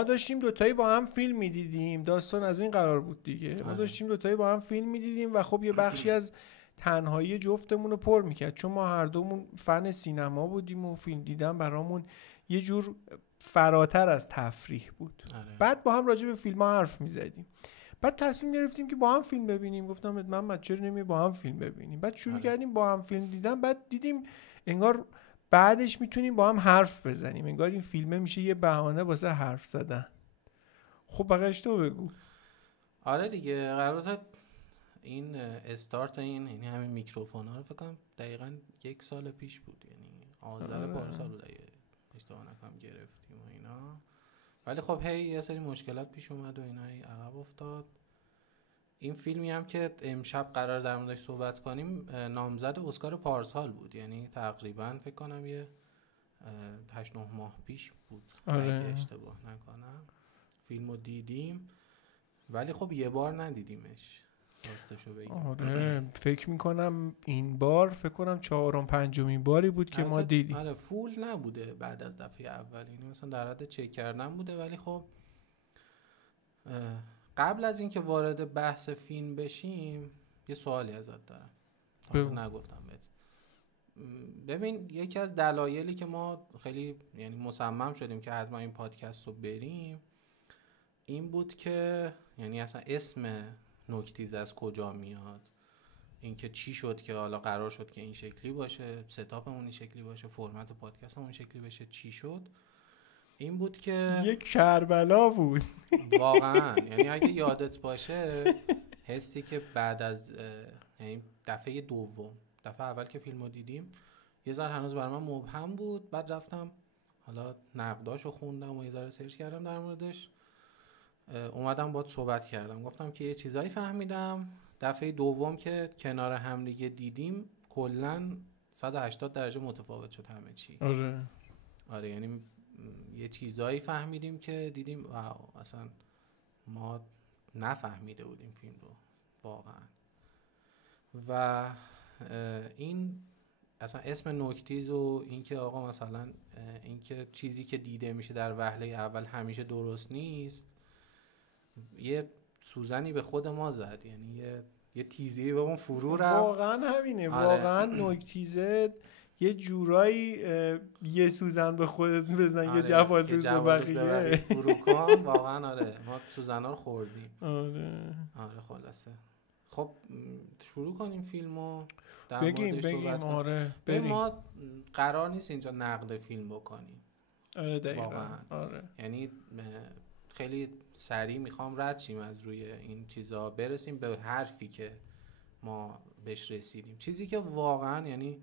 ما داشتیم دوتایی با هم فیلم میدیدیم. داستان از این قرار بود دیگه. ما داشتیم دوتایی با هم فیلم میدیدیم و خب یه بخشی از تنهایی جفتمون رو پر میکرد، چون ما هر دومون فن سینما بودیم و فیلم دیدن برامون یه جور فراتر از تفریح بود. بعد با هم راجع به فیلم ها حرف میزدیم. بعد تصمیم گرفتیم که با هم فیلم ببینیم. گفتم محمد چرا نمی با هم فیلم ببینیم؟ بعد شروع کردیم با هم فیلم دیدن. بعد دیدیم انگار بعدش میتونیم با هم حرف بزنیم، انگار این فیلمه میشه یه بهانه واسه حرف زدن. خب بقیش تو بگو. آره دیگه، قرارت این استارت این همین میکروفون ها رو فکر کنم دقیقاً 1 سال پیش بود، یعنی آذر پارسال بود اگه اشتباه نکنم گرفتیم و اینا. ولی خب هی یه سری مشکلات پیش اومد و اینا عقب افتاد. این فیلمی هم که امشب قرار در موردش صحبت کنیم نامزد اسکار پارسال بود، یعنی تقریباً فکر کنم یه 8-9 ماه پیش بود اگه اشتباه نکنم. فیلمو دیدیم ولی خب یه بار ندیدیمش راستشو بگیم. آره فکر میکنم این بار فکر کنم 4-5 باری بود که ما دیدیم. آره فول نبوده بعد از دفعه اول، یعنی مثلا در حد چک کردن بوده. ولی خب قبل از اینکه وارد بحث فیلم بشیم یه سوالی ازت دارم. نگفتم بهت. ببین یکی از دلایلی که ما خیلی یعنی مصمم شدیم که حتما این پادکست رو بریم این بود که یعنی اصلا اسم نکتیز از کجا میاد، اینکه چی شد که حالا قرار شد که این شکلی باشه، ستاپمون این شکلی باشه، فرمت پادکستمون این شکلی بشه، چی شد؟ این بود که یک کربلا بود واقعا. یعنی اگه یادت باشه حسی که بعد از یعنی دفعه دوم، دفعه اول که فیلمو دیدیم یه ذره هنوز برای من مبهم بود. بعد رفتم حالا نقداشو خوندم و یه ذره سرچ کردم در موردش، اومدم باهات صحبت کردم، گفتم که یه چیزایی فهمیدم. دفعه دوم که کنار هم دیگه دیدیم کلاً 180 درجه متفاوت شد همه چی. آره یعنی یه چیزایی فهمیدیم که دیدیم واو اصلا ما نفهمیده بودیم فیلم رو واقعا. و این اصلا اسم نکتیز و اینکه آقا مثلا اینکه چیزی که دیده میشه در وهله اول همیشه درست نیست، یه سوزنی به خود ما زد، یعنی یه تیزی به اون فرو رفت. واقعا همینه. واقعا نکتیزه یه جورایی یه سوزن به خودت بزن یه جوال روز بقیه فرو کن. واقعا آره ما سوزنا رو خوردیم. آره خلاصه خب شروع کنیم فیلمو بگیم. آره ما قرار نیست اینجا نقد فیلم بکنیم. آره دقیقاً. آره یعنی خیلی سریع میخوام رد شیم از روی این چیزا، برسیم به حرفی که ما بهش رسیدیم، چیزی که واقعا یعنی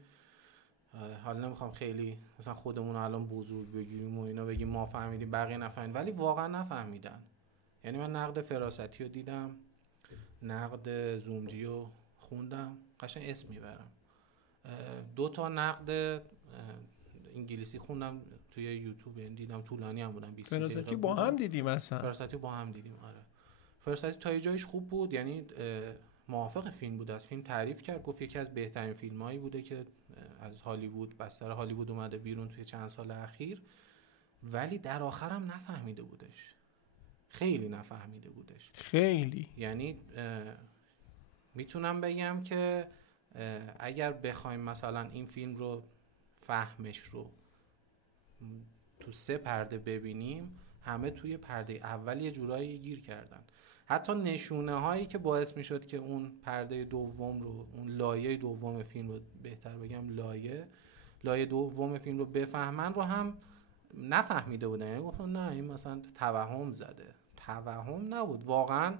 حالا نمیخوام خیلی مثلا خودمون الان بزرگ بگیریم و اینا بگیم ما فهمیدیم بقیه نفهمیدن، ولی واقعا نفهمیدن. یعنی من نقد فراستی رو دیدم، نقد زومجی رو خوندم، قشنگ اسم میبرم. 2 نقد انگلیسی خوندم توی یوتیوب، یعنی دیدم طولانی هم بودن 20 دقیقه. فراستی با هم دیدیم اصلا. فراستی با هم دیدیم. آره فراستی تا یه جایش خوب بود، یعنی موافق فیلم بود، از فیلم تعریف کرد، گفت یکی از بهترین فیلمایی بوده که از هالیوود، بستر هالیوود اومده بیرون توی چند سال اخیر. ولی در آخرم نفهمیده بودش، خیلی نفهمیده بودش، خیلی. یعنی میتونم بگم که اگر بخوایم مثلا این فیلم رو فهمش رو تو 3 پرده ببینیم، همه توی پرده اول یه جورایی گیر کردن. حتی نشونه هایی که باعث میشد که اون پرده دوم رو، اون لایه دوم فیلم رو، بهتر بگم لایه دوم فیلم رو بفهمن رو هم نفهمیده بودن. یعنی گفتن نه این مثلا توهم زده. توهم نبود واقعا.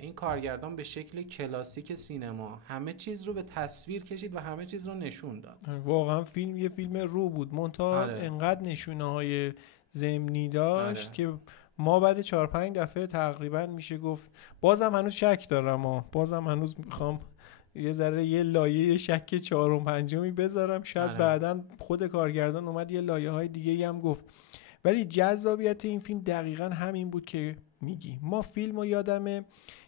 این کارگردان به شکل کلاسیک سینما همه چیز رو به تصویر کشید و همه چیز رو نشون داد. واقعا فیلم یه فیلم رو بود، منتها انقدر نشونه های ضمنی داشت که ما بعد 4-5 دفعه تقریبا میشه گفت بازم هنوز شک دارم، بازم هنوز میخوام یه ذره یه لایه شک 4-5 بذارم، شاید بعداً خود کارگردان اومد یه لایه های دیگه هم گفت. ولی جذابیت این فیلم دقیقاً همین بود که میگی. ما فیلمو یادمه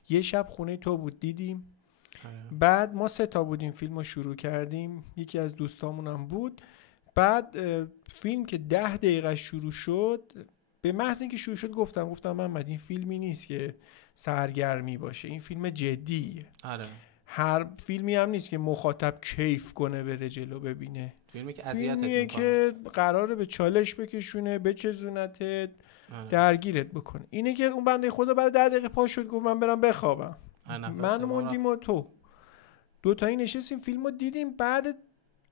یه شب خونه تو بود دیدیم. بعد ما 3 بودیم فیلمو شروع کردیم، یکی از دوستامون هم بود. بعد فیلم که 10 دقیقه شروع شد به محض اینکه شروع شد گفتم محمد این فیلمی نیست که سرگرمی باشه، این فیلم جدیه. آره. هر فیلمی هم نیست که مخاطب کیف کنه بره جلو ببینه. فیلمیه که اذیتت میکنه، که قراره به چالش بکشونه، بچزونتت، درگیرت بکنه. اینه که اون بنده خدا بعد 10 دقیقه پا شد گفت من برم بخوابم. من موندیم و تو دوتایی نشستیم فیلمو دیدیم. بعد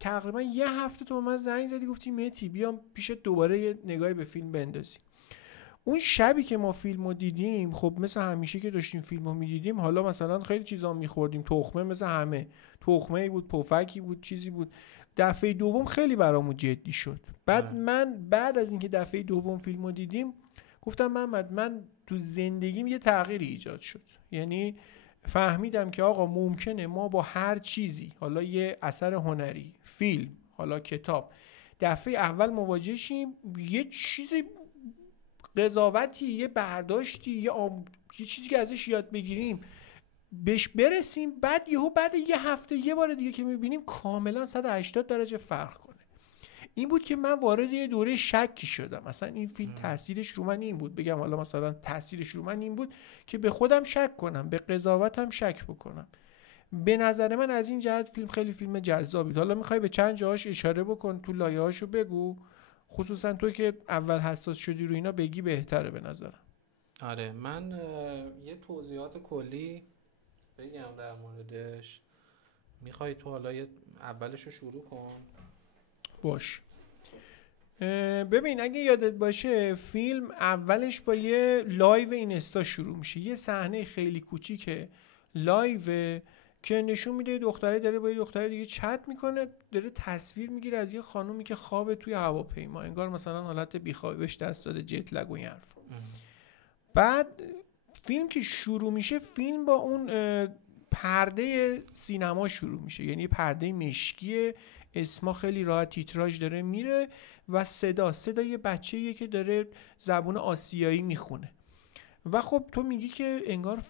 تقریبا یه هفته تو من زنگ زدی گفتی مهدی بیام پیش دوباره یه نگاهی به فیلم بندازیم. اون شبی که ما فیلمو دیدیم خب مثل همیشه که داشتیم فیلمو میدیدیم، حالا مثلا خیلی چیزا میخوردیم، تخمه مثل همه، تخمه بود، پفکی بود، چیزی بود. دفعه دوم خیلی برامون جدی شد. بعد من بعد از اینکه دفعه دوم فیلمو دیدیم گفتم محمد من تو زندگیم یه تغییری ایجاد شد. یعنی فهمیدم که آقا ممکنه ما با هر چیزی، حالا یه اثر هنری، فیلم، حالا کتاب، دفعه اول مواجه شیم، یه چیزی، قضاوتی، یه برداشتی، یه چیزی که ازش یاد بگیریم، بهش برسیم، بعد یه هفته یه بار دیگه که میبینیم کاملا 180 درجه فرق کنه. این بود که من وارد یه دوره شکی شدم. مثلا این فیلم تاثیرش رو من این بود، بگم حالا مثلا تاثیرش رو من این بود که به خودم شک کنم، به قضاوتم شک بکنم. به نظر من از این جهت فیلم خیلی فیلم جذابی. حالا میخوای به چند جاهاش اشاره بکن، تو لایه‌هاشو بگو، خصوصا تو که اول حساس شدی رو اینا بگی بهتره به نظرم. آره من یه توضیحات کلی بگم در موردش. میخوای تو حالا اولشو شروع کن؟ باش. ببین اگه یادت باشه فیلم اولش با یه لایو اینستا شروع میشه، یه صحنه خیلی کوچیکه لایو که نشون میده دختره داره با یه دختره دیگه چت میکنه، داره تصویر میگیره از یه خانومی که خوابه توی هواپیما، انگار مثلا حالت بیخوابی بهش دست داده، جت لگ و این حرفا. بعد فیلم که شروع میشه، فیلم با اون پرده سینما شروع میشه، یعنی پرده مشکی، اسما خیلی راحت تیتراژ داره میره و صدا یه بچه‌ایه که داره زبون آسیایی میخونه. و خب تو میگی که انگار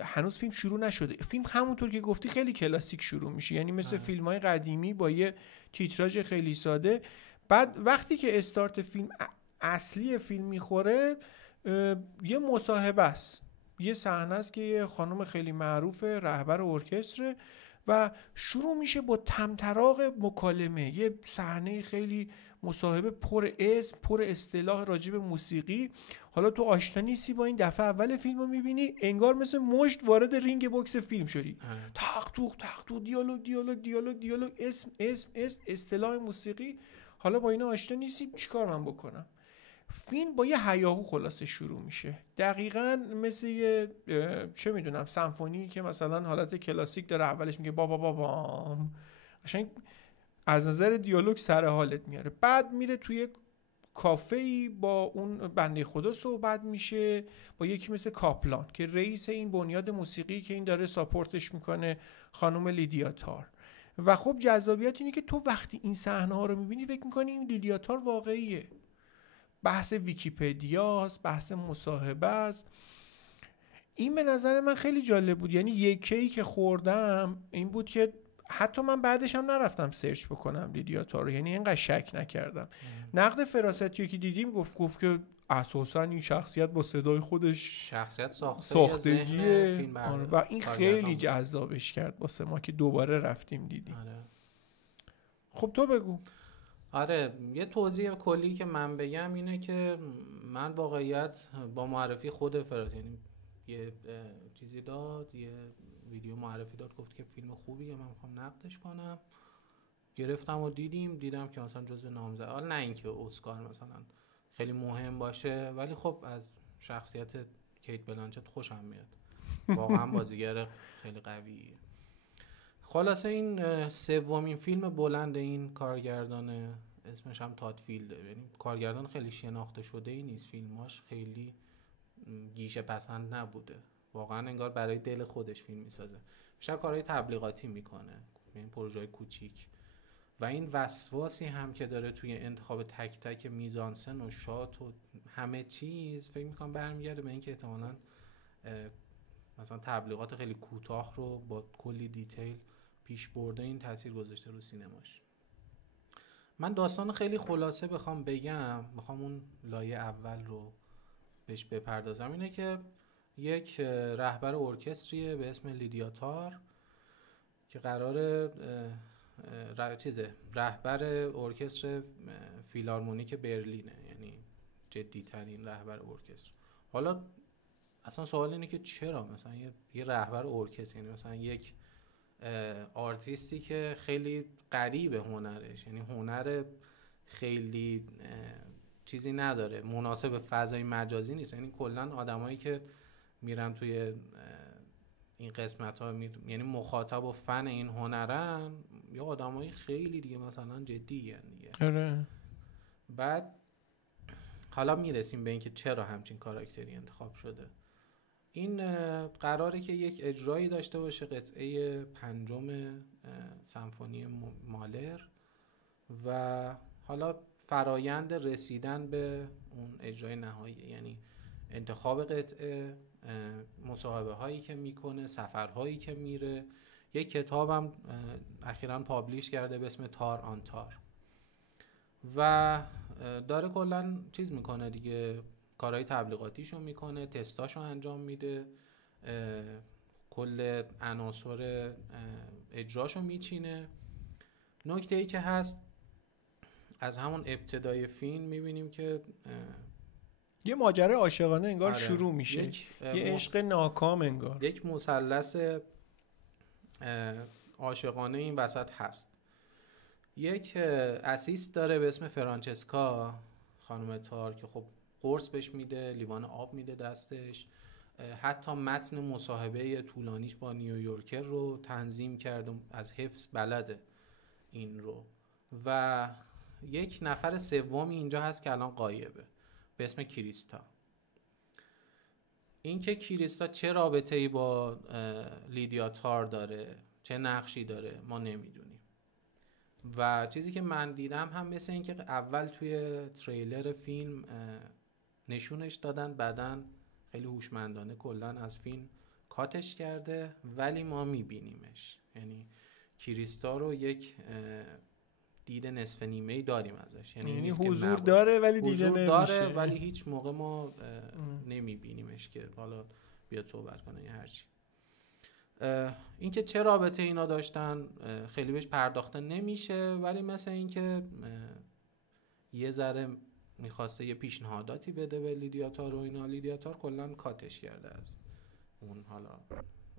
هنوز فیلم شروع نشده. فیلم همونطور که گفتی خیلی کلاسیک شروع میشه، یعنی مثل فیلم‌های قدیمی با یه تیتراژ خیلی ساده. بعد وقتی که استارت فیلم اصلی فیلم میخوره، یه مصاحبه است، یه صحنه است که یه خانم خیلی معروفه، رهبر ارکستر، و شروع میشه با طمطراق مکالمه، یه صحنه خیلی مصاحبه پر اسم، پر اصطلاح راجع به موسیقی. حالا تو آشنا نیستی با این، دفعه اول فیلمو میبینی انگار مثل مشت وارد رینگ بوکس فیلم شدی. تق توق دیالوگ، اسم اصطلاح موسیقی. حالا با اینا آشنا نیستی، چیکار من بکنم؟ فیلم با یه هیاهو خلاصه شروع میشه، دقیقاً مثل یه چه میدونم سمفونی که مثلا حالت کلاسیک داره، اولش میگه بابا بابام، قشنگ از نظر دیالوگ سر حالت میاره. بعد میره توی کافه‌ای با اون بنده خدا صحبت میشه، با یکی مثل کاپلان که رئیس این بنیاد موسیقی که این داره ساپورتش میکنه، خانم لیدیا تار. و خب جذابیت اینه که تو وقتی این صحنه ها رو میبینی فکر میکنی این لیدیا تار واقعیه. بحث ویکی‌پدیاست، بحث مصاحبه است. این به نظر من خیلی جالب بود. یعنی یکی که خوردم این بود که حتی من بعدش هم نرفتم سرچ بکنم لیدیا تار رو، یعنی اینقدر شک نکردم. نقد فراستی که دیدیم گفت که اساسا این شخصیت با صدای خودش شخصیت ساختگیه و این خیلی جذابش کرد واسه ما که دوباره رفتیم دیدیم. خب تو بگو. آره یه توضیح کلی که من بگم اینه که من واقعیت با معرفی خود فرات، یعنی یه چیزی داد، یه ویدیو معرفی داد، گفت که فیلم خوبیه، من میخوام نقدش کنم. گرفتم و دیدم که مثلا جزو نامزد، حالا نه اینکه اسکار مثلا خیلی مهم باشه، ولی خب از شخصیت کیت بلانچت خوشم میاد، واقعا بازیگر خیلی قویه. خلاصه این سومین فیلم بلند این کارگردان، اسمش هم تاد فیلده، یعنی کارگردان خیلی شناخته شده ای نیست، فیلماش خیلی گیشه پسند نبوده، واقعا انگار برای دل خودش فیلم میسازه، بیشتر کارهای تبلیغاتی میکنه، این پروژه‌های کوچیک. و این وسواسی هم که داره توی انتخاب تک تک میزانسن و شات و همه چیز، فکر میکنم برمیگرده به اینکه احتمالاً مثلا تبلیغات خیلی کوتاه رو با کلی دیتیل پیش برده این تاثیر گذاشته رو سینماش. من داستان خیلی خلاصه بخوام بگم، میخوام اون لایه اول رو بهش بپردازم. اینه که یک رهبر ارکستریه به اسم لیدیا تار که قراره رهبر ارکستر فیلارمونیک برلینه، یعنی جدی ترین رهبر ارکستر. حالا اصلا سوال اینه که چرا مثلا یه رهبر ارکستر، یعنی مثلا یک آرتیستی که خیلی غریبه هنرش، یعنی هنر خیلی چیزی نداره، مناسب فضای مجازی نیست، یعنی کلا آدمایی که میرن توی این قسمت ها یعنی مخاطب و فن این هنرن یا آدمای خیلی دیگه مثلا جدی هن دیگه. آره. بعد حالا میرسیم به اینکه چرا همچین کاراکتری انتخاب شده. این قراره که یک اجرایی داشته باشه، قطعه 5 سمفونی مالر، و حالا فرایند رسیدن به اون اجرای نهایی، یعنی انتخاب قطعه، مصاحبه هایی که میکنه، سفرهایی که میره. یک کتابم اخیراً پابلیش کرده به اسم تار آن تار و داره کلاً چیز میکنه دیگه، کارهای تبلیغاتیشو میکنه، تستاشو انجام میده، کل عناصر اجراشو میچینه. نکته ای که هست از همون ابتدای فیلم میبینیم که یه ماجرای عاشقانه انگار آره، شروع میشه، یه عشق ناکام انگار، یک مثلث عاشقانه این وسط هست. یک اسیست داره به اسم فرانچسکا خانم تار که خب قرص بهش میده، لیوان آب میده دستش، حتی متن مصاحبه طولانیش با نیویورکر رو تنظیم کرده، از حفظ بلده این رو. و یک نفر سومی اینجا هست که الان غایبه به اسم کریستا. این که کریستا چه رابطه‌ای با لیدیا تار داره، چه نقشی داره، ما نمیدونیم. و چیزی که من دیدم هم مثل این که اول توی تریلر فیلم نشونش دادن، بعدن خیلی هوشمندانه کلن از فیلم کاتش کرده، ولی ما میبینیمش. یعنی کریستا رو یک دید نصف نیمه‌ای داریم ازش، یعنی حضور داره ولی دیده نمیشه، ولی هیچ موقع ما نمیبینیمش که حالا بیاد صحبت کنه یا هرچی. این که چه رابطه اینا داشتن خیلی بهش پرداخته نمیشه، ولی مثل این که یه ذره میخواسته یه پیشنهاداتی بده به لیدیا تار و اینا، لیدیا تار کلن کاتش کرده از اون حالا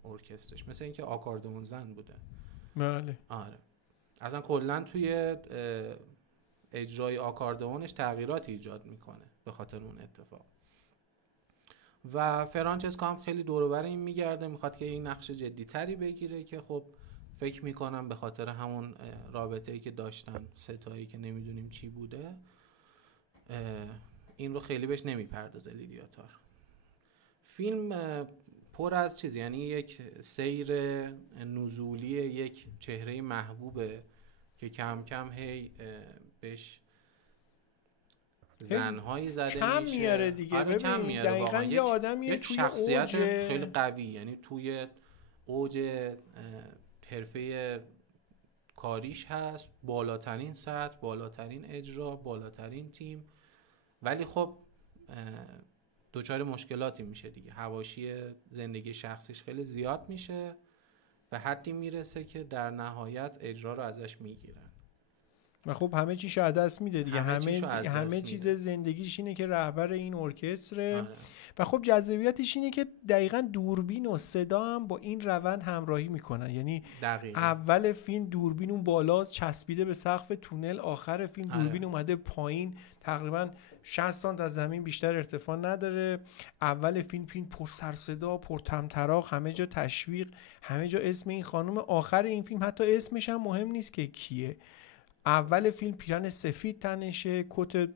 ارکسترش، مثل این که آکاردئون زن بوده. بله. آره، اصلا کلن توی اجرای آکاردئونش تغییراتی ایجاد میکنه به خاطر اون اتفاق. و فرانچسکا هم خیلی دور و بر این میگرده، میخواد که این نقش جدی تری بگیره که خب فکر میکنم به خاطر همون رابطه‌ای که داشتن ستایی که نمیدونیم چی بوده، این رو خیلی بهش نمیپردازه لیدیا تار. فیلم پر از چیز، یعنی یک سیر نزولی یک چهره محبوبه که کم کم هی بهش زنهایی زده کم میشه، میاره دیگه. آره کم میاره دقیقاً یه آدمیه یک توی شخصیت اوج خیلی قوی، یعنی توی اوج حرفه کاریش هست، بالاترین سطح، بالاترین اجرا، بالاترین تیم، ولی خب دچار مشکلاتی میشه دیگه، حواشی زندگی شخصیش خیلی زیاد میشه، به حدی میرسه که در نهایت اجرا رو ازش میگیرن و خب همه چیش از دست میده دیگه، همه چیز میده. زندگیش اینه که رهبر این ارکستره. آره. و خب جذابیتش اینه که دقیقاً دوربین و صدا هم با این روند همراهی میکنن، یعنی دقیقا. اول فیلم دوربین اون بالا چسبیده به سقف تونل، آخر فیلم دوربین اومده پایین، تقریباً 60 سانت از زمین بیشتر ارتفاع نداره. اول فیلم پر سر صدا، پر طمطراق، همه جا تشویق، همه جا اسم این خانم. آخر این فیلم حتی اسمش هم مهم نیست که کیه. اول فیلم پیرن سفید تنشه، کت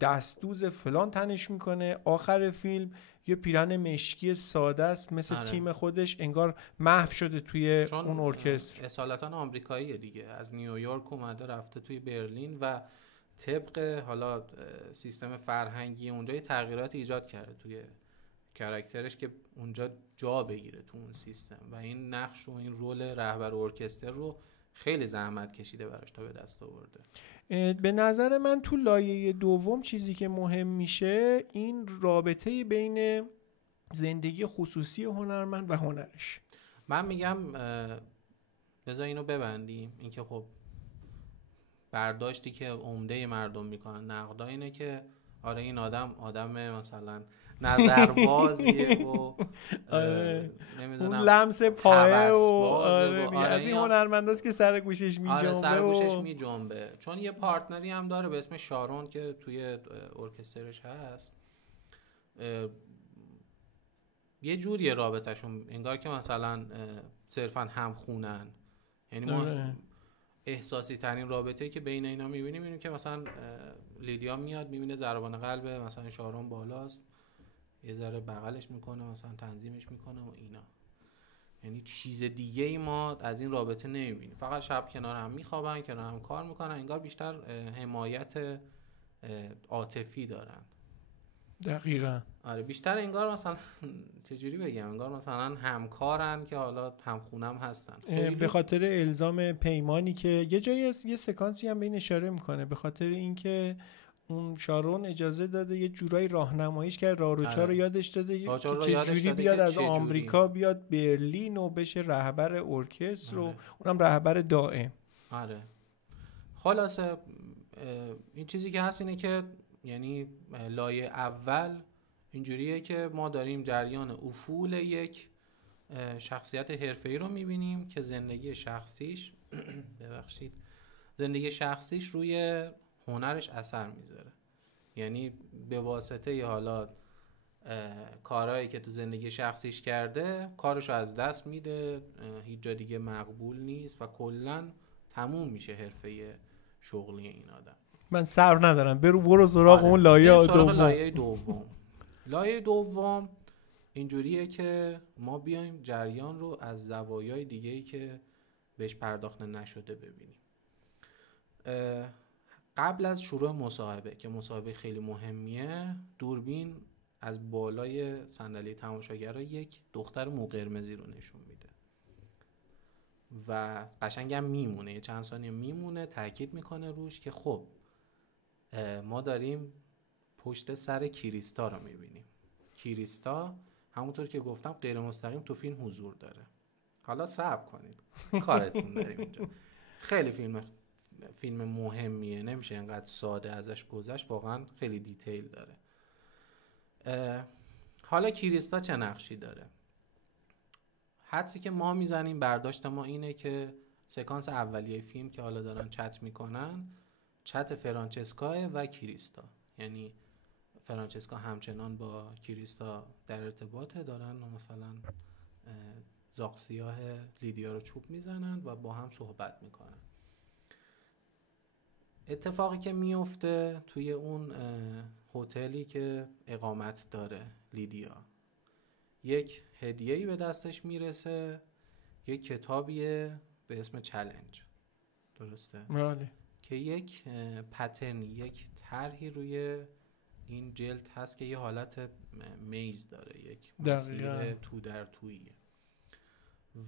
دستدوز فلان تنش میکنه، آخر فیلم یه پیرن مشکی ساده است مثل تیم خودش، انگار محو شده توی اون ارکستر. اصالتا آمریکاییه دیگه، از نیویورک اومده رفته توی برلین و طبق حالا سیستم فرهنگی اونجا یه تغییرات ایجاد کرده توی کاراکترش که اونجا جا بگیره تو اون سیستم و این نقش و این رول رهبر ارکستر رو خیلی زحمت کشیده براش تا به دست آورده. به نظر من تو لایه دوم چیزی که مهم میشه این رابطه بین زندگی خصوصی هنرمند و هنرش. من میگم بذار اینو ببندیم، اینکه خب برداشتی که عمده مردم میکنن نقدا اینه که آره این آدم مثلا نظربازیه و اون لمس پایه و آره از این هنرمنداست که سر گوشش میجنبه. آره سر گوشش میجنبه. چون یه پارتنری هم داره به اسم شارون که توی ارکسترش هست. یه جوریه رابطهشون، انگار که مثلا صرفا همخونن. یعنی ما احساسی ترین رابطه‌ای که بین اینا می‌بینیم اینه که مثلا لیدیا میاد می‌بینه ضربان قلب مثلا شارون بالاست، یه ذره بغلش میکنه مثلا تنظیمش میکنه و اینا. یعنی چیز دیگه ای ما از این رابطه نمی‌بینیم. فقط شب کنار هم میخوابن، کنار هم کار میکنن، انگار بیشتر حمایت عاطفی دارن. دقیقاً. آره بیشتر انگار مثلا چجوری بگم، انگار مثلا همکارن که حالا همخونم هستن. به خاطر الزام پیمانی که یه جایی یه سکانسی هم به این اشاره میکنه، به خاطر اینکه اون شارون اجازه داده یه جورایی راهنماییش کرد، راروچا رو یادش داده که چجوری بیاد از آمریکا بیاد برلین و بشه رهبر ارکستر و اونم رهبر دائم. آره خلاصه این چیزی که هست اینه که یعنی لایه اول اینجوریه که ما داریم جریان افول یک شخصیت حرفه‌ای رو میبینیم که زندگی شخصیش روی هنرش اثر میذاره. یعنی به واسطه حالا کارهایی که تو زندگی شخصیش کرده کارشو از دست میده، هیچ جا دیگه مقبول نیست و کلاً تموم میشه حرفه شغلی این آدم. من صبر ندارم برو سراغ اون لایه دوم. لایه دوم اینجوریه که ما بیایم جریان رو از زوایای دیگه‌ای که بهش پرداخته نشده ببینیم. قبل از شروع مصاحبه که مصاحبه خیلی مهمیه، دوربین از بالای صندلی تماشاگرها یک دختر مو قرمزی رو نشون میده و قشنگم میمونه، یه چند ثانیه میمونه، تاکید میکنه روش که خب ما داریم پشت سر کریستا رو میبینیم. کریستا همونطور که گفتم غیر مستقیم تو فیلم حضور داره. حالا صبر کنید کارتون داریم اینجا. خیلی فیلم مهمیه، نمیشه اینقدر ساده ازش گذشت، واقعا خیلی دیتیل داره. حالا کریستا چه نقشی داره؟ حدسی که ما میزنیم، برداشت ما اینه که سکانس اولیه فیلم که حالا دارن چت میکنن، چت فرانچسکا و کریستا، یعنی فرانچسکا همچنان با کریستا در ارتباطه، دارن مثلا زاغ سیاه لیدیا رو چوب میزنن و با هم صحبت میکنن. اتفاقی که میفته توی اون هتلی که اقامت داره لیدیا، یک هدیه‌ای به دستش میرسه، یک کتابیه به اسم چالش، درسته؟ بله. که یک پترن، یک طرحی روی این جلد هست که یه حالت میز داره، یک مسیر تو در توییه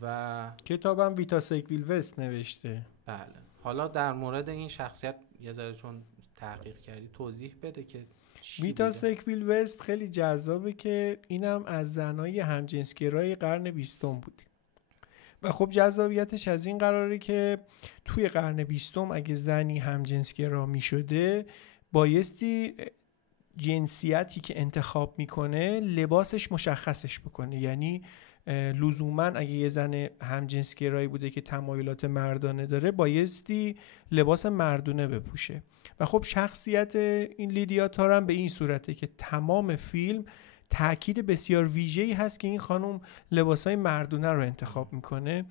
و کتابم ویتا سیکویل وست نوشته. بله. حالا در مورد این شخصیت یه ذره چون تحقیق کردی توضیح بده که ویتا سیکویل وست خیلی جذابه که اینم از زنای همجنسگرای قرن 20 بود و خب جذابیتش از این قراره که توی قرن 20 اگه زنی همجنسگرا می شده بایستی جنسیتی که انتخاب میکنه لباسش مشخصش بکنه. یعنی لزوما اگه یه زن همجنسگرایی بوده که تمایلات مردانه داره بایستی لباس مردونه بپوشه و خب شخصیت این لیدیا تارم به این صورته که تمام فیلم تأکید بسیار ویژه‌ای هست که این خانم لباسای مردونه رو انتخاب میکنه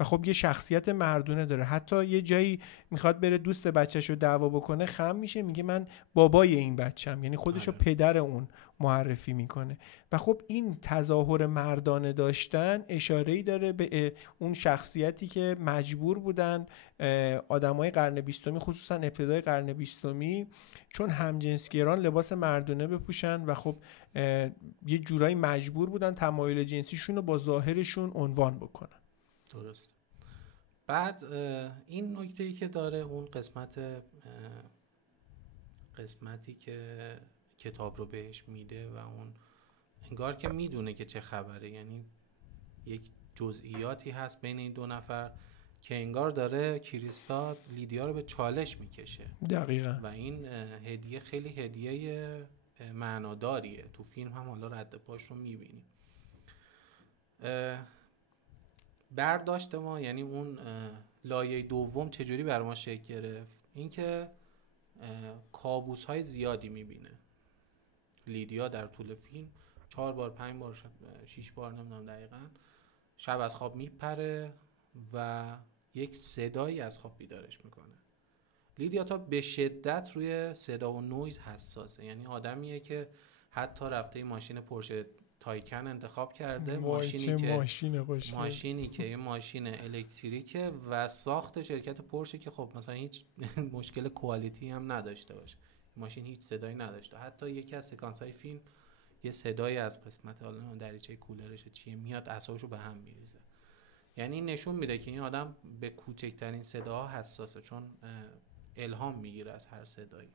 و خب یه شخصیت مردونه داره. حتی یه جایی میخواد بره دوست بچه‌شو دعوا بکنه، خم میشه میگه من بابای این بچه‌م، یعنی خودشو پدر اون معرفی میکنه و خب این تظاهر مردانه داشتن اشاره‌ای داره به اون شخصیتی که مجبور بودن آدمای قرن 20 خصوصا ابتدای قرن 20 چون همجنسگران لباس مردونه بپوشن و خب یه جورایی مجبور بودن تمایل جنسیشون رو با ظاهرشون عنوان بکنن. درست. بعد این نکته‌ای که داره اون قسمتی که کتاب رو بهش میده و اون انگار که میدونه که چه خبره، یعنی یک جزئیاتی هست بین این دو نفر که انگار داره کریستا لیدیا رو به چالش میکشه. دقیقاً. و این هدیه خیلی هدیه معناداریه. تو فیلم هم حالا رد پاش رو میبینیم. برداشت ما، یعنی اون لایه دوم چجوری بر ما شکل گرفت، این که کابوس های زیادی میبینه لیدیا در طول فیلم. 4 بار 5 بار 6 بار نمیدونم دقیقاً شب از خواب میپره و یک صدایی از خواب بیدارش میکنه. لیدیا تا به شدت روی صدا و نویز حساسه، یعنی آدمیه که حتی رفته ماشین پورشه تایکن انتخاب کرده، ماشینی که یه ماشین الکتریکه و ساخت شرکت پورشه که خب مثلا هیچ مشکل کوالیتی هم نداشته باشه. ماشین هیچ صدایی نداشته. حتی یکی از سکانس های فیلم یه صدایی از قسمت حالا دریچه کولرش چیه میاد اعصابشو به هم میریزه. یعنی نشون میده که این آدم به کوچکترین صداها حساسه، چون الهام میگیره از هر صدایی.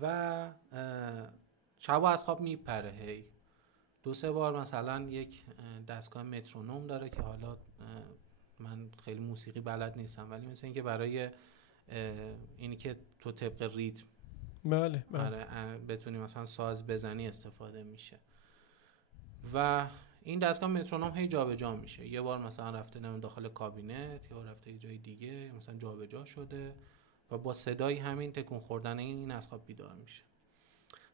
و شبا از خواب میپره، هی 2-3 بار مثلا یک دستگاه مترونوم داره که حالا من خیلی موسیقی بلد نیستم، ولی مثل اینکه برای اینی که تو طبق ریتم بله بتونی مثلا ساز بزنی استفاده میشه. و این دستگاه مترونوم هی جابجا میشه. یه بار مثلا رفته داخل کابینت، یا رفته یه جای دیگه، مثلا جابجا شده و با صدای همین تکون خوردن این از خواب بیدار میشه.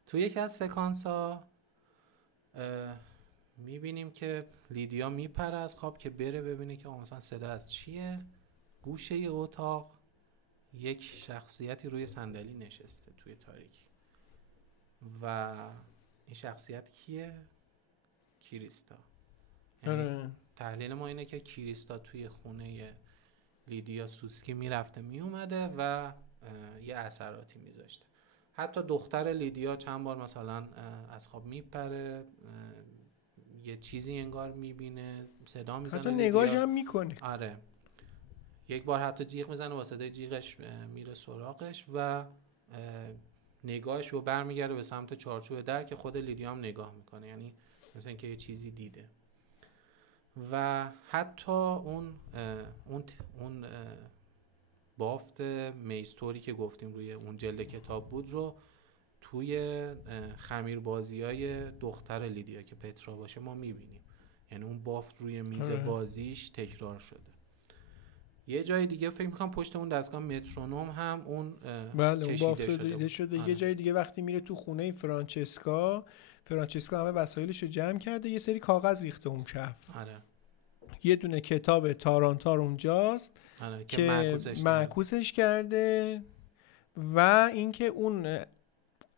تو یکی از سکانس ها میبینیم که لیدیا میپره از خواب که بره ببینه که مثلا صدا از چیه. گوشه ی اتاق یک شخصیتی روی صندلی نشسته توی تاریکی و این شخصیت کیه؟ کریستا. یعنی تحلیل ما اینه که کریستا توی خونه لیدیا سوسکی میرفته میومده و یه اثراتی میذاشته. حتی دختر لیدیا چند بار مثلا از خواب میپره، یه چیزی انگار میبینه، صدا میزنه، حتی نگاهش هم میکنه. آره، یک بار حتی جیغ میزنه و صدای جیغش میره سراغش و نگاهش رو برمیگرده به سمت چارچوب در که خود لیدیا هم نگاه میکنه، یعنی مثلا اینکه یه چیزی دیده. و حتی اون بافت میستوری که گفتیم روی اون جلد کتاب بود رو توی خمیربازی‌های دختر لیدیا که پترا باشه ما میبینیم، یعنی اون بافت روی میز بازیش تکرار شده. یه جای دیگه فکر می‌کنم پشت اون دستگاه مترونوم هم اون بله اون بافت دیده شده. یه جای دیگه وقتی میره تو خونه فرانچسکا همه وسایلش رو جمع کرده، یه سری کاغذ ریخته اون کف. یه دونه کتاب تارانتار اونجاست که معکوسش کرده و اینکه اون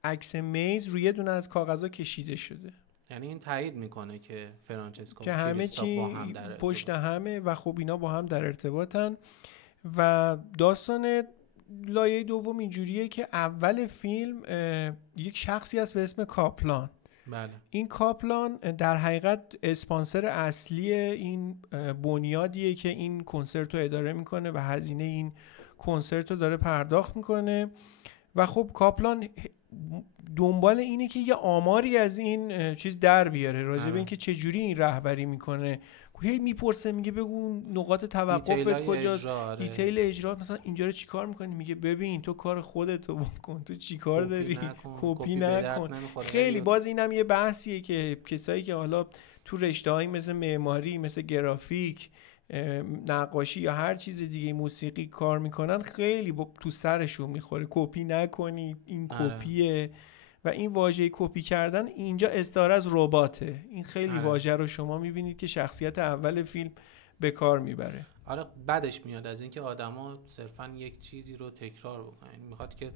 عکس میز روی یه دونه از کاغذا کشیده شده. یعنی این تایید میکنه که فرانچسکو که همه چی پشت همه و خب اینا با هم در ارتباطن. و داستان لایه دوم اینجوریه که اول فیلم یک شخصی هست به اسم کاپلان. بله. این کاپلان در حقیقت اسپانسر اصلی این بنیادیه که این کنسرت رو اداره میکنه و هزینه این کنسرت رو داره پرداخت میکنه. و خب کاپلان دنبال اینه که یه آماری از این چیز در بیاره راجع به این که چجوری این رهبری میکنه. هی میپرسه، میگه بگو نقاط توقفت کجاست، دیتیل اجرا، مثلا اینجا رو چیکار میکنی؟ میگه ببین تو کار خودتو بکن، تو چیکار داری، کپی نکن. خیلی باز اینم یه بحثیه که کسایی که حالا تو رشته‌هایی مثل معماری، مثل گرافیک، نقاشی یا هر چیز دیگه موسیقی کار میکنن خیلی تو سرشون میخوره کپی نکنی، این کپیه. و این واژه کپی کردن اینجا استعاره از رباته. این خیلی واژه رو شما میبینید که شخصیت اول فیلم به کار میبره. آره بعدش میاد از اینکه آدما صرفا یک چیزی رو تکرار بکنن. میخواد که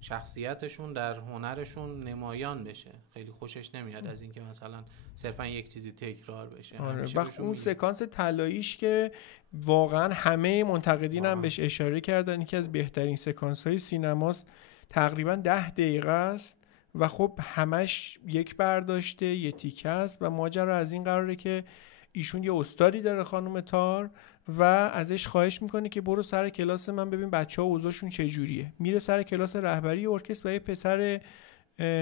شخصیتشون در هنرشون نمایان بشه. خیلی خوشش نمیاد از اینکه مثلا صرفا یک چیزی تکرار بشه. وقت اون سکانس طلاییش که واقعا همه منتقدین هم بهش اشاره کردن یکی از بهترین سکانس های سینماست، تقریبا 10 دقیقه است و خب همش یک برداشته، یه تیکه است و ماجرا از این قراره که ایشون یه استادی داره خانم تار و ازش خواهش میکنه که برو سر کلاس من ببین بچه‌ها اوضاعشون چجوریه. میره سر کلاس رهبری ارکستر و یه پسر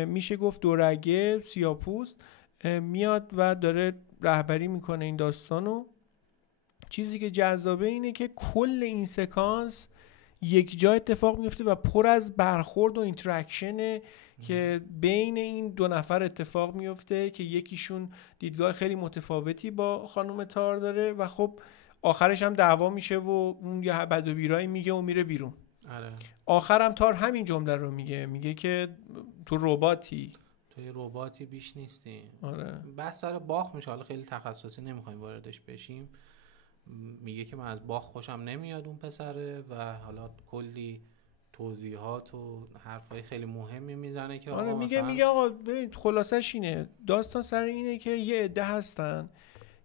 میشه گفت دورگه سیاه‌پوست میاد و داره رهبری میکنه این داستانو. چیزی که جذابه اینه که کل این سکانس یک جا اتفاق میفته و پر از برخورد و اینتراکشنه که بین این دو نفر اتفاق میفته که یکیشون دیدگاه خیلی متفاوتی با خانم تار داره و خب آخرش هم دعوا میشه و اون یه بد و بیرایی میگه و میره بیرون. آخرم تار همین جمله رو میگه که تو رباتی بیش نیستی. آره. بحث سر باخ میشه، حالا خیلی تخصصی نمیخوایم واردش بشیم. میگه که من از باخ خوشم نمیاد اون پسره و حالا کلی توضیحات و حرفای خیلی مهمی میزنه که آره میگه آقا ببین خلاصش اینه، داستان سر اینه که یه عده هستن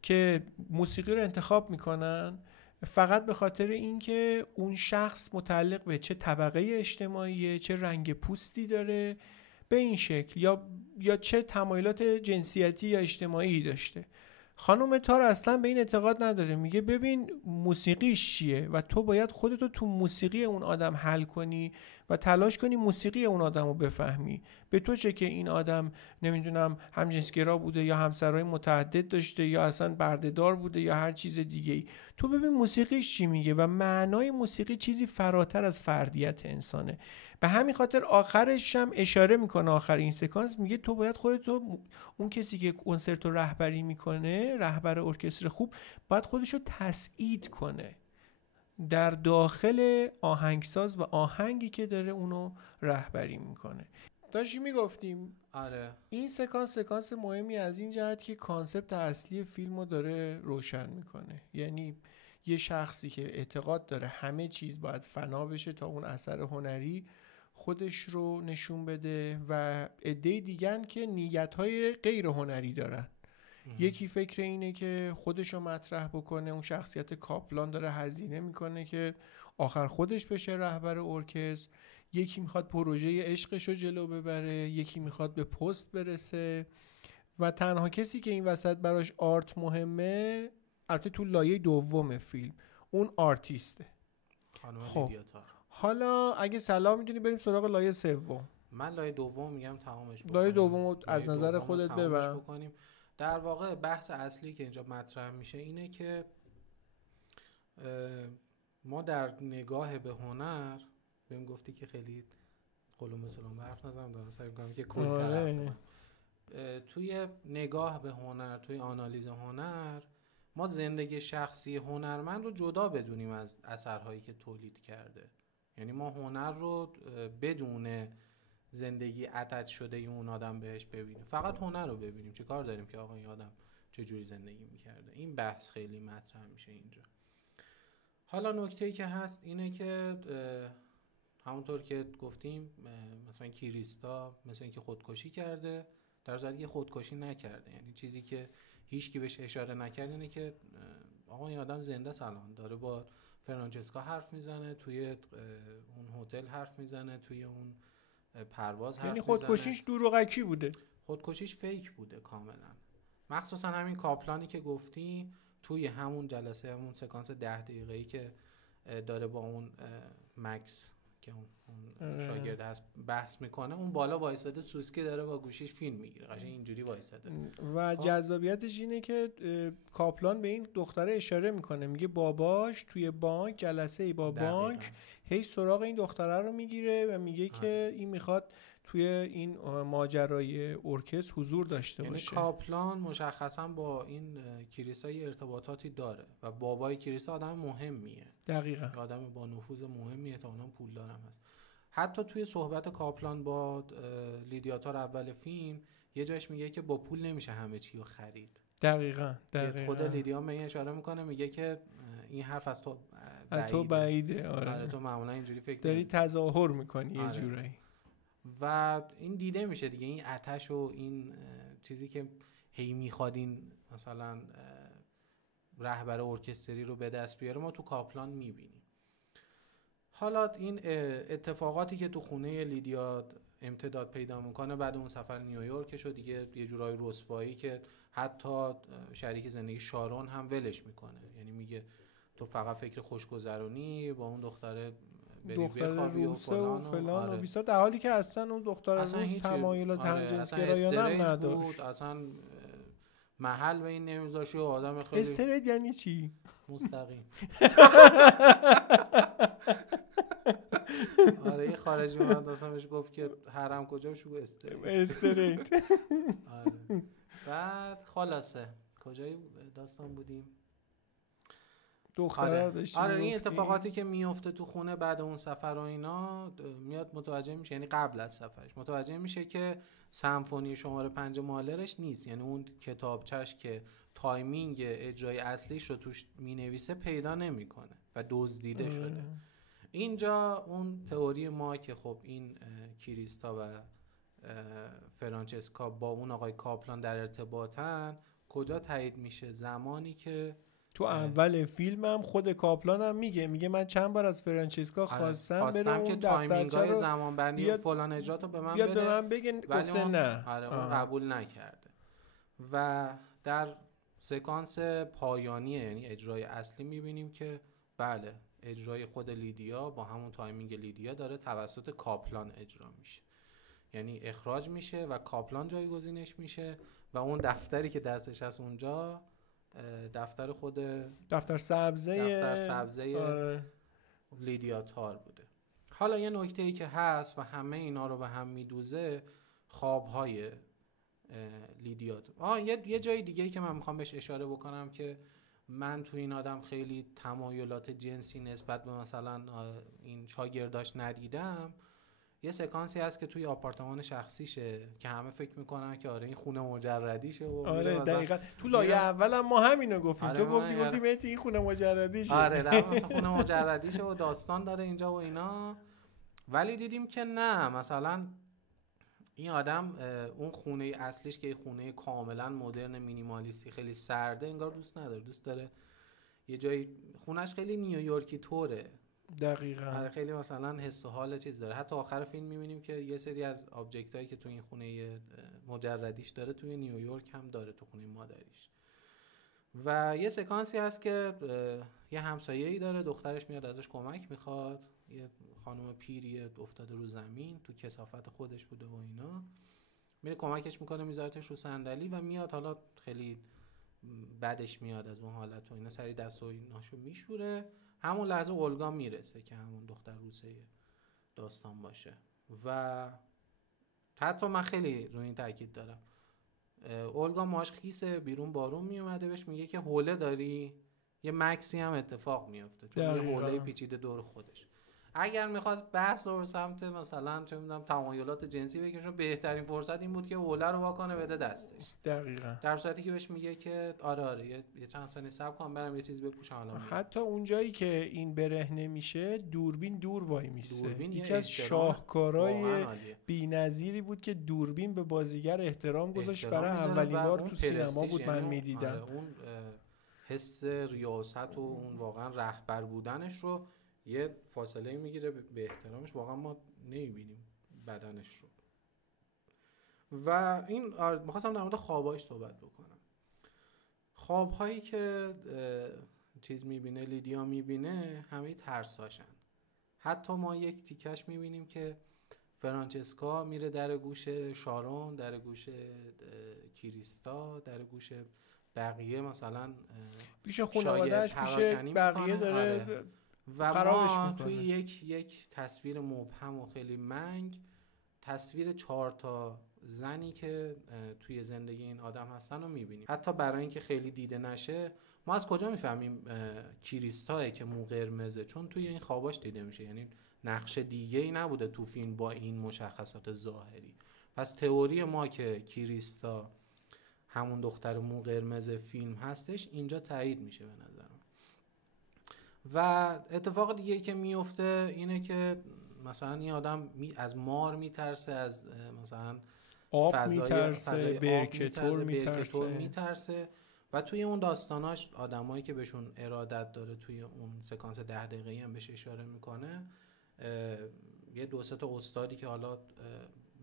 که موسیقی رو انتخاب میکنن فقط به خاطر اینکه اون شخص متعلق به چه طبقه اجتماعیه، چه رنگ پوستی داره، به این شکل یا چه تمایلات جنسیتی یا اجتماعی داشته. خانم تار اصلا به این اعتقاد نداره، میگه ببین موسیقیش چیه و تو باید خودتو تو موسیقی اون آدم حل کنی و تلاش کنی موسیقی اون آدم رو بفهمی. به تو چه که این آدم نمیدونم همجنسگرا بوده یا همسرای متعدد داشته یا اصلا بردهدار بوده یا هر چیز دیگه ای. تو ببین موسیقیش چی میگه و معنای موسیقی چیزی فراتر از فردیت انسانه. به همین خاطر آخرش هم اشاره میکنه، آخر این سکانس میگه تو باید خودتو، اون کسی که کنسرت رو رهبری میکنه، رهبر ارکستر خوب، باید خودشو تسعید کنه در داخل آهنگساز و آهنگی که داره اونو رهبری میکنه. داشتی میگفتیم آره این سکانس مهمی از این جهت که کانسپت اصلی فیلمو داره روشن میکنه. یعنی یه شخصی که اعتقاد داره همه چیز باید فنا بشه تا اون اثر هنری خودش رو نشون بده و عده دیگن که نیت‌های غیر هنری دارن. یکی فکر اینه که خودش رو مطرح بکنه، اون شخصیت کاپلان داره هزینه میکنه که آخر خودش بشه رهبر ارکستر. یکی میخواد پروژه عشقش رو جلو ببره، یکی میخواد به پست برسه و تنها کسی که این وسط براش آرت مهمه، البته تو لایه دوم فیلم، اون آرتیسته. خب حالا اگه سلام میدونی بریم سراغ لایه سوم. من لایه دوم میگم تمامش بکنیم. لایه دوم از نظر خودت ببر. در واقع بحث اصلی که اینجا مطرح میشه اینه که ما در نگاه به هنر، بهم گفتی که خیلی قلم سلام حرف نزنم، دارم سعی می‌کنم که کل‌تر توی نگاه به هنر، توی آنالیز هنر، ما زندگی شخصی هنرمند رو جدا بدونیم از اثرهایی که تولید کرده. یعنی ما هنر رو بدون زندگی عدد شده اون آدم بهش ببینیم، فقط هنر رو ببینیم. چه کار داریم که آقا این آدم چجوری زندگی میکرده؟ این بحث خیلی مطرح میشه اینجا. حالا نکته‌ای که هست اینه که همونطور که گفتیم مثلا کریستا مثلا اینکه خودکشی کرده، در صورتی که خودکشی نکرده. یعنی چیزی که هیچکی بهش اشاره نکرد اینه که آقا این آدم زنده سلام داره با فرانچسکا حرف میزنه، توی اون هتل حرف میزنه، توی اون پرواز حرف میزنه. یعنی خودکشیش دروغکی بوده، خودکشیش فیک بوده کاملا. مخصوصا همین کاپلانی که گفتی توی همون جلسه، همون سکانس 10 دقیقه‌ای که داره با اون مکس که اون شاگرد هست بحث میکنه، اون بالا وایساده سوسکی داره با گوشیش فیلم میگیره، قشنگ اینجوری وایساده. و جذابیتش اینه که کاپلان به این دختره اشاره میکنه، میگه باباش توی بانک جلسه با بانک هی سراغ این دختره رو میگیره و میگه که این میخواد توی این ماجرای ارکستر حضور داشته باشه. یعنی کاپلان مشخصا با این کلیسا ارتباطاتی داره و بابای کلیسا آدم مهمیه. دقیقاً آدم با نفوذ مهمیه، تا اونم پولدار هم هست. حتی توی صحبت کاپلان با لیدیاتار اول فیلم یه جاش میگه که با پول نمیشه همه چی رو خرید. دقیقاً. خود لیدیا به این اشاره میکنه، میگه که این حرف از تو بعیده. آره تو معمولا اینجوری فکر داری تظاهر میکنی یه جورایی. و این دیده میشه دیگه، این آتش و این چیزی که هی میخواد این مثلا رهبر ارکستری رو به دست بیاره ما تو کاپلان میبینیم. حالا این اتفاقاتی که تو خونه لیدیا امتداد پیدا میکنه بعد اون سفر نیویورکش و دیگه یه جورای رسوایی که حتی شریک زندگی شارون هم ولش میکنه، یعنی میگه تو فقط فکر خوشگذرونی با اون دختره بری بخوابی و فلان و بیسار، در حالی که اصلا اون دختر روز تمایلات همجنسگرایانه هم نداشت، اصلا محل به این نمیذاشی و آدم خیلی استرید یعنی چی؟ مستقیم. آره یه خارجی من داستان بهش گفت که حرم کجاش بود استرید. آره. بعد خلاصه کجای داستان بودیم؟ دختره داشتیم. آره این اتفاقاتی که میفته تو خونه بعد اون سفر و اینا میاد متوجه میشه، یعنی قبل از سفرش متوجه میشه که سمفونی شماره 5 مالرش نیست، یعنی اون کتابچش که تایمینگ اجرای اصلیش رو توش مینویسه پیدا نمیکنه و دزدیده شده. اینجا اون تئوری ما که خب این کریستا و فرانچسکا با اون آقای کاپلان در ارتباطن کجا تایید میشه؟ زمانی که تو اول فیلم هم خود کاپلان هم میگه من چند بار از فرانچسکا خواستم بره که تایمینگای زمانبندی و فلان اجراتو به من بده، به من بگه، گفته نه. اون قبول نکرده. و در سکانس پایانی یعنی اجرای اصلی میبینیم که بله اجرای خود لیدیا با همون تایمینگ لیدیا داره توسط کاپلان اجرا میشه، یعنی اخراج میشه و کاپلان جایگزینش میشه و اون دفتری که دستش هست اونجا دفتر سبزه لیدیا تار بوده. حالا یه نکته‌ای که هست و همه اینا رو به هم میدوزه خوابهای لیدیا. یه جای دیگه‌ای که من میخوام بهش اشاره بکنم که من تو این آدم خیلی تمایلات جنسی نسبت به مثلا این شاگرداش ندیدم. یه سکانسی هست که توی آپارتمان شخصیشه که همه فکر میکنن که آره این خونه مجردیشه و آره دقیقاً تو لایه اول هم ما همینو گفتیم. آره تو گفتی مهدی این خونه مجردیشه. آره در مثلا خونه مجردیشه و داستان داره اینجا و اینا، ولی دیدیم که نه، مثلا این آدم اون خونه اصلیش که خونه کاملا مدرن مینیمالیستی خیلی سرده انگار دوست نداره، دوست داره یه جایی خونش خیلی نیویورکی طوره. دقیقاً. آره خیلی مثلا حس و حال چیز داره. حتی آخر فیلم می‌بینیم که یه سری از آبجکتایی که تو این خونه مجردیش داره توی نیویورک هم داره تو خونه مادریش. و یه سکانسی هست که یه همسایه‌ای داره، دخترش میاد ازش کمک میخواد، یه خانم پیری افتاده رو زمین تو کثافت خودش بوده و اینا، میره کمکش میکنه میذارتش رو صندلی و میاد، حالا خیلی بعدش میاد از اون حالت و اینا، سری دست و ایناشو میشوره. همون لحظه اولگا میرسه که همون دختر روسیه داستان باشه و حتی من خیلی روی این تاکید دارم، اولگا ماش خیسه، بیرون بارون میومده، بهش میگه که حوله داری، یه مکسی هم اتفاق میفته چون یه حوله پیچیده دور خودش. اگر میخواست بحث رو سمت مثلا چه میدونم تمایلات جنسی بکشه، بهترین فرصت این بود که حوله رو واکنه بده دستش. دقیقاً. در صورتی که بهش میگه که آره یه چند ثانیه صبر کن برم یه چیز بپوشم الان. حتی اون جایی که این برهنه میشه دوربین دور وای میسته. یکی از شاهکارهای بی‌نظیری بود که دوربین به بازیگر احترام گذاشت. برای اولین بار تو سینما بود من میدیدم. آره اون حس ریاست و اون واقعا رهبر بودنش رو یه فاصله میگیره به احترامش، واقعا ما نمیبینیم بدنش رو. و این میخواستم در مورد خواباش صحبت بکنم. خوابهایی که چیز میبینه، لیدیا میبینه، همه ترساشن. حتی ما یک تیکش میبینیم که فرانچسکا میره در گوش شارون، در گوش کریستا، در گوش بقیه، مثلا پیش خانواده‌اش، پیش بقیه داره. آره. و ما توی یک تصویر مبهم و خیلی منگ تصویر 4 زنی که توی زندگی این آدم هستن رو میبینیم. حتی برای اینکه خیلی دیده نشه، ما از کجا میفهمیم کریستاه که مو قرمزه؟ چون توی این خواباش دیده میشه، یعنی نقش دیگه ای نبوده تو فیلم با این مشخصات ظاهری. پس تئوری ما که کریستا همون دختر مو قرمز فیلم هستش اینجا تایید میشه به نظرم. و اتفاق دیگه که میفته اینه که مثلا این آدم از مار میترسه، از مثلا آب میترسه، برکتور میترسه و توی اون داستاناش آدمایی که بهشون ارادت داره توی اون سکانس 10 دقیقه‌ای هم بهش اشاره میکنه. یه 2-3 تا استادی که حالا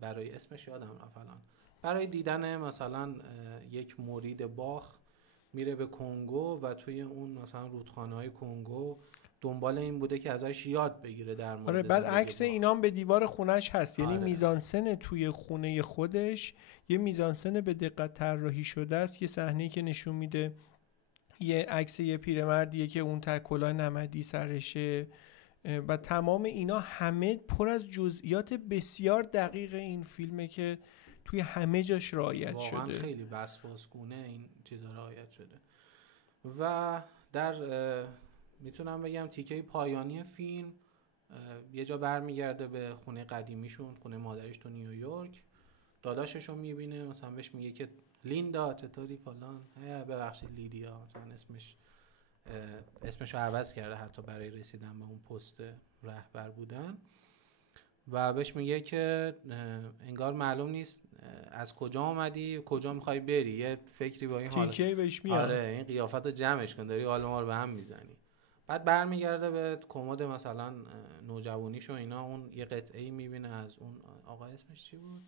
برای اسمش یادم رفت الان، برای دیدن مثلا یک مرید باخ میره به کنگو و توی اون مثلا رودخانه‌های کنگو دنبال این بوده که ازش یاد بگیره در مورد آره، بعد زندگی عکس باخ. اینام به دیوار خونش هست. یعنی آره. میزانسن توی خونه خودش یه میزانسن به دقت طراحی شده است. یه صحنه‌ای که نشون میده یه عکس یه پیرمردیه که اون کلاه نمدی سرشه و تمام اینا همه پر از جزئیات بسیار دقیق این فیلمه که توی همه جاش رعایت شده. واقعا خیلی وسواسگونه این چیزا رعایت شده. و در میتونم بگم تیکه پایانی فیلم یه جا برمیگرده به خونه قدیمیشون، خونه مادریش تو نیویورک. داداششو میبینه، مثلا بهش میگه که لیندا چطوری فلان، ببخشید لیدیا، مثلا اسمشو عوض کرده حتی برای رسیدن به اون پست رهبر بودن. و بهش میگه که انگار معلوم نیست از کجا اومدی، کجا میخوای بری. یه فکری با این حال تیکه بهش میاد. آره، این قیافت رو جمعش کن، داری حال ما رو به هم میزنی. بعد برمیگرده به کمد مثلا نوجوانیشو اینا، اون یه قطعه‌ای میبینه از اون آقا، اسمش چی بود؟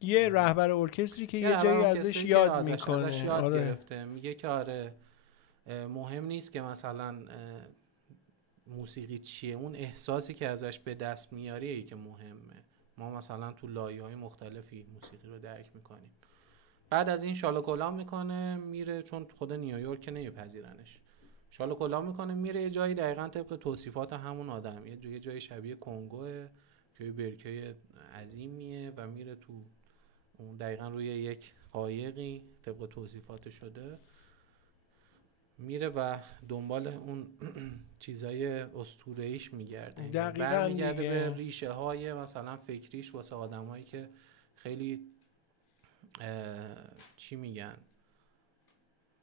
یه رهبر ارکستری که یه جایی ازش یاد میکنه. ازش یاد آره. گرفته. میگه که آره مهم نیست که مثلا موسیقی چیه، اون احساسی که ازش به دست میاری که مهمه. ما مثلا تو لایه‌های مختلفی موسیقی رو درک میکنیم. بعد از این شال و کلاه میکنه میره، چون خود نیویورک نمیپذیرنش. شال و کلاه میکنه میره یه جایی دقیقاً طبق توصیفات همون آدم، یه جایی شبیه کنگوه که یه برکه عظیمیه و میره تو اون دقیقاً روی یک قایقی طبق توصیفات شده میره و دنبال اون چیزای اسطوره‌ایش میگرده. دقیقاً برمیگرده به ریشه های مثلا فکریش واسه آدمایی که خیلی چی میگن،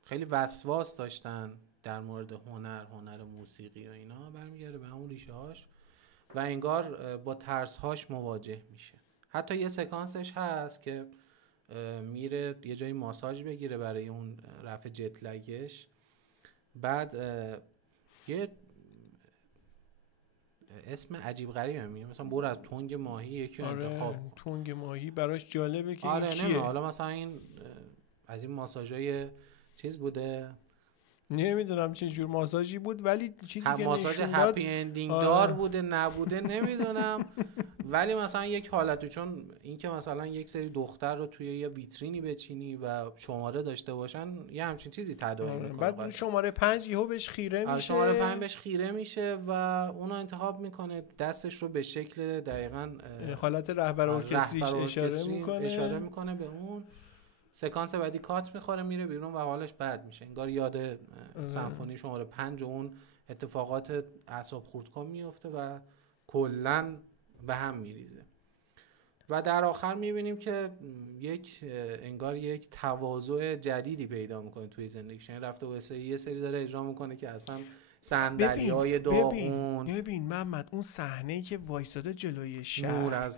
خیلی وسواس داشتن در مورد هنر موسیقی و اینا. برمیگرده به همون ریشه هاش و انگار با ترس هاش مواجه میشه. حتی یه سکانسش هست که میره یه جایی ماساژ بگیره برای اون رفع جت لگش. بعد یه اسم عجیب غریبی میگه، مثلا برو از تنگ ماهی یکی انتخاب. تنگ ماهی براش جالبه که آره این چیه. حالا مثلا این از این ماساژای چیز بوده، نمیدونم چه جور ماساژی بود، ولی چیزی که ماساژ نشون داد هپی اندینگ دار بوده نبوده نمیدونم. ولی مثلا یک حالتو، چون این که مثلا یک سری دختر رو توی یه ویترینی بچینی و شماره داشته باشن، یه همچین چیزی تداعی میکنه. بعد شماره 5 یهو بهش خیره میشه. شماره 5 بهش خیره میشه و اونو انتخاب میکنه، دستش رو به شکل دقیقاً حالت رهبر ارکستریش اشاره میکنه به اون. سکانس بعدی کات میخوره میره بیرون و حالش بد میشه، انگار یاد سمفونی شماره 5 و اون اتفاقات اعصاب خورد کن میفته و کلاً به هم میریزه. و در آخر میبینیم که انگار یک تواضع جدیدی پیدا میکنه توی زندگیش. یعنی رفته واسه یه سری داره اجرا میکنه که اصلا صندلی‌های داغون. ببین محمد، اون صحنه‌ای که وایساده جلوی شهر،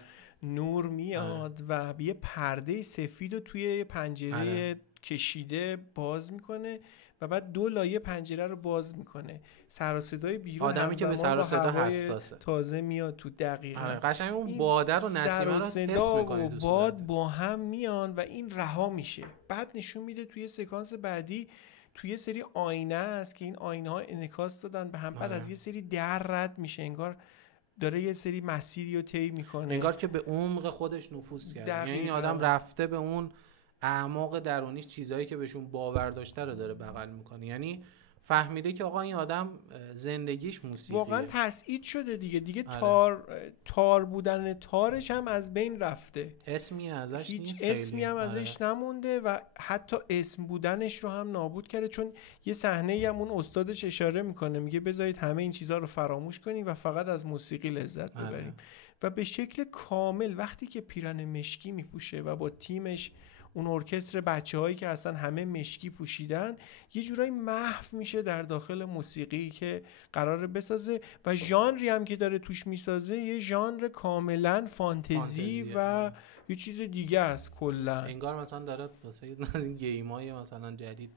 نور میاد و یه پرده سفید رو توی پنجره کشیده باز میکنه و بعد 2 لایه پنجره رو باز میکنه. سر و صدای بیرون، آدمی که به سر و صدا حساسه، تازه میاد تو. دقیقاً قشنگ اون باده رو نسیمه رو حس می‌کنی تو باد با هم میان و این رها میشه. بعد نشون میده توی سکانس بعدی توی سری آینه است که این آینه ها انعکاس دادن به هم. بعد از یه سری در رد میشه، انگار داره یه سری مسیری رو طی میکنه، انگار که به عمق خودش نفوذ کرده. یعنی این آدم رفته به اون اعماق درونیش، چیزایی که بهشون باور داشته رو داره بغل میکنه. یعنی فهمیده که آقا این آدم زندگیش موسیقیه، واقعا تسعید شده دیگه. تار بودن تارش هم از بین رفته، اسمی ازش هیچ نیست، اسمی هم ازش نمونده و حتی اسم بودنش رو هم نابود کرده. چون یه صحنه‌ای هم اون استادش اشاره میکنه، میگه بذارید همه این چیزها رو فراموش کنیم و فقط از موسیقی لذت ببریم. و به شکل کامل وقتی که پیرن مشکی میپوشه و با تیمش، اون ارکستر بچه‌هایی که اصلا همه مشکی پوشیدن، یه جورایی محو میشه در داخل موسیقی که قراره بسازه و ژانری هم که داره توش میسازه یه ژانر کاملا فانتزی و یه چیز دیگه است کلا. انگار مثلا داره واسه از این گیمای مثلا جدید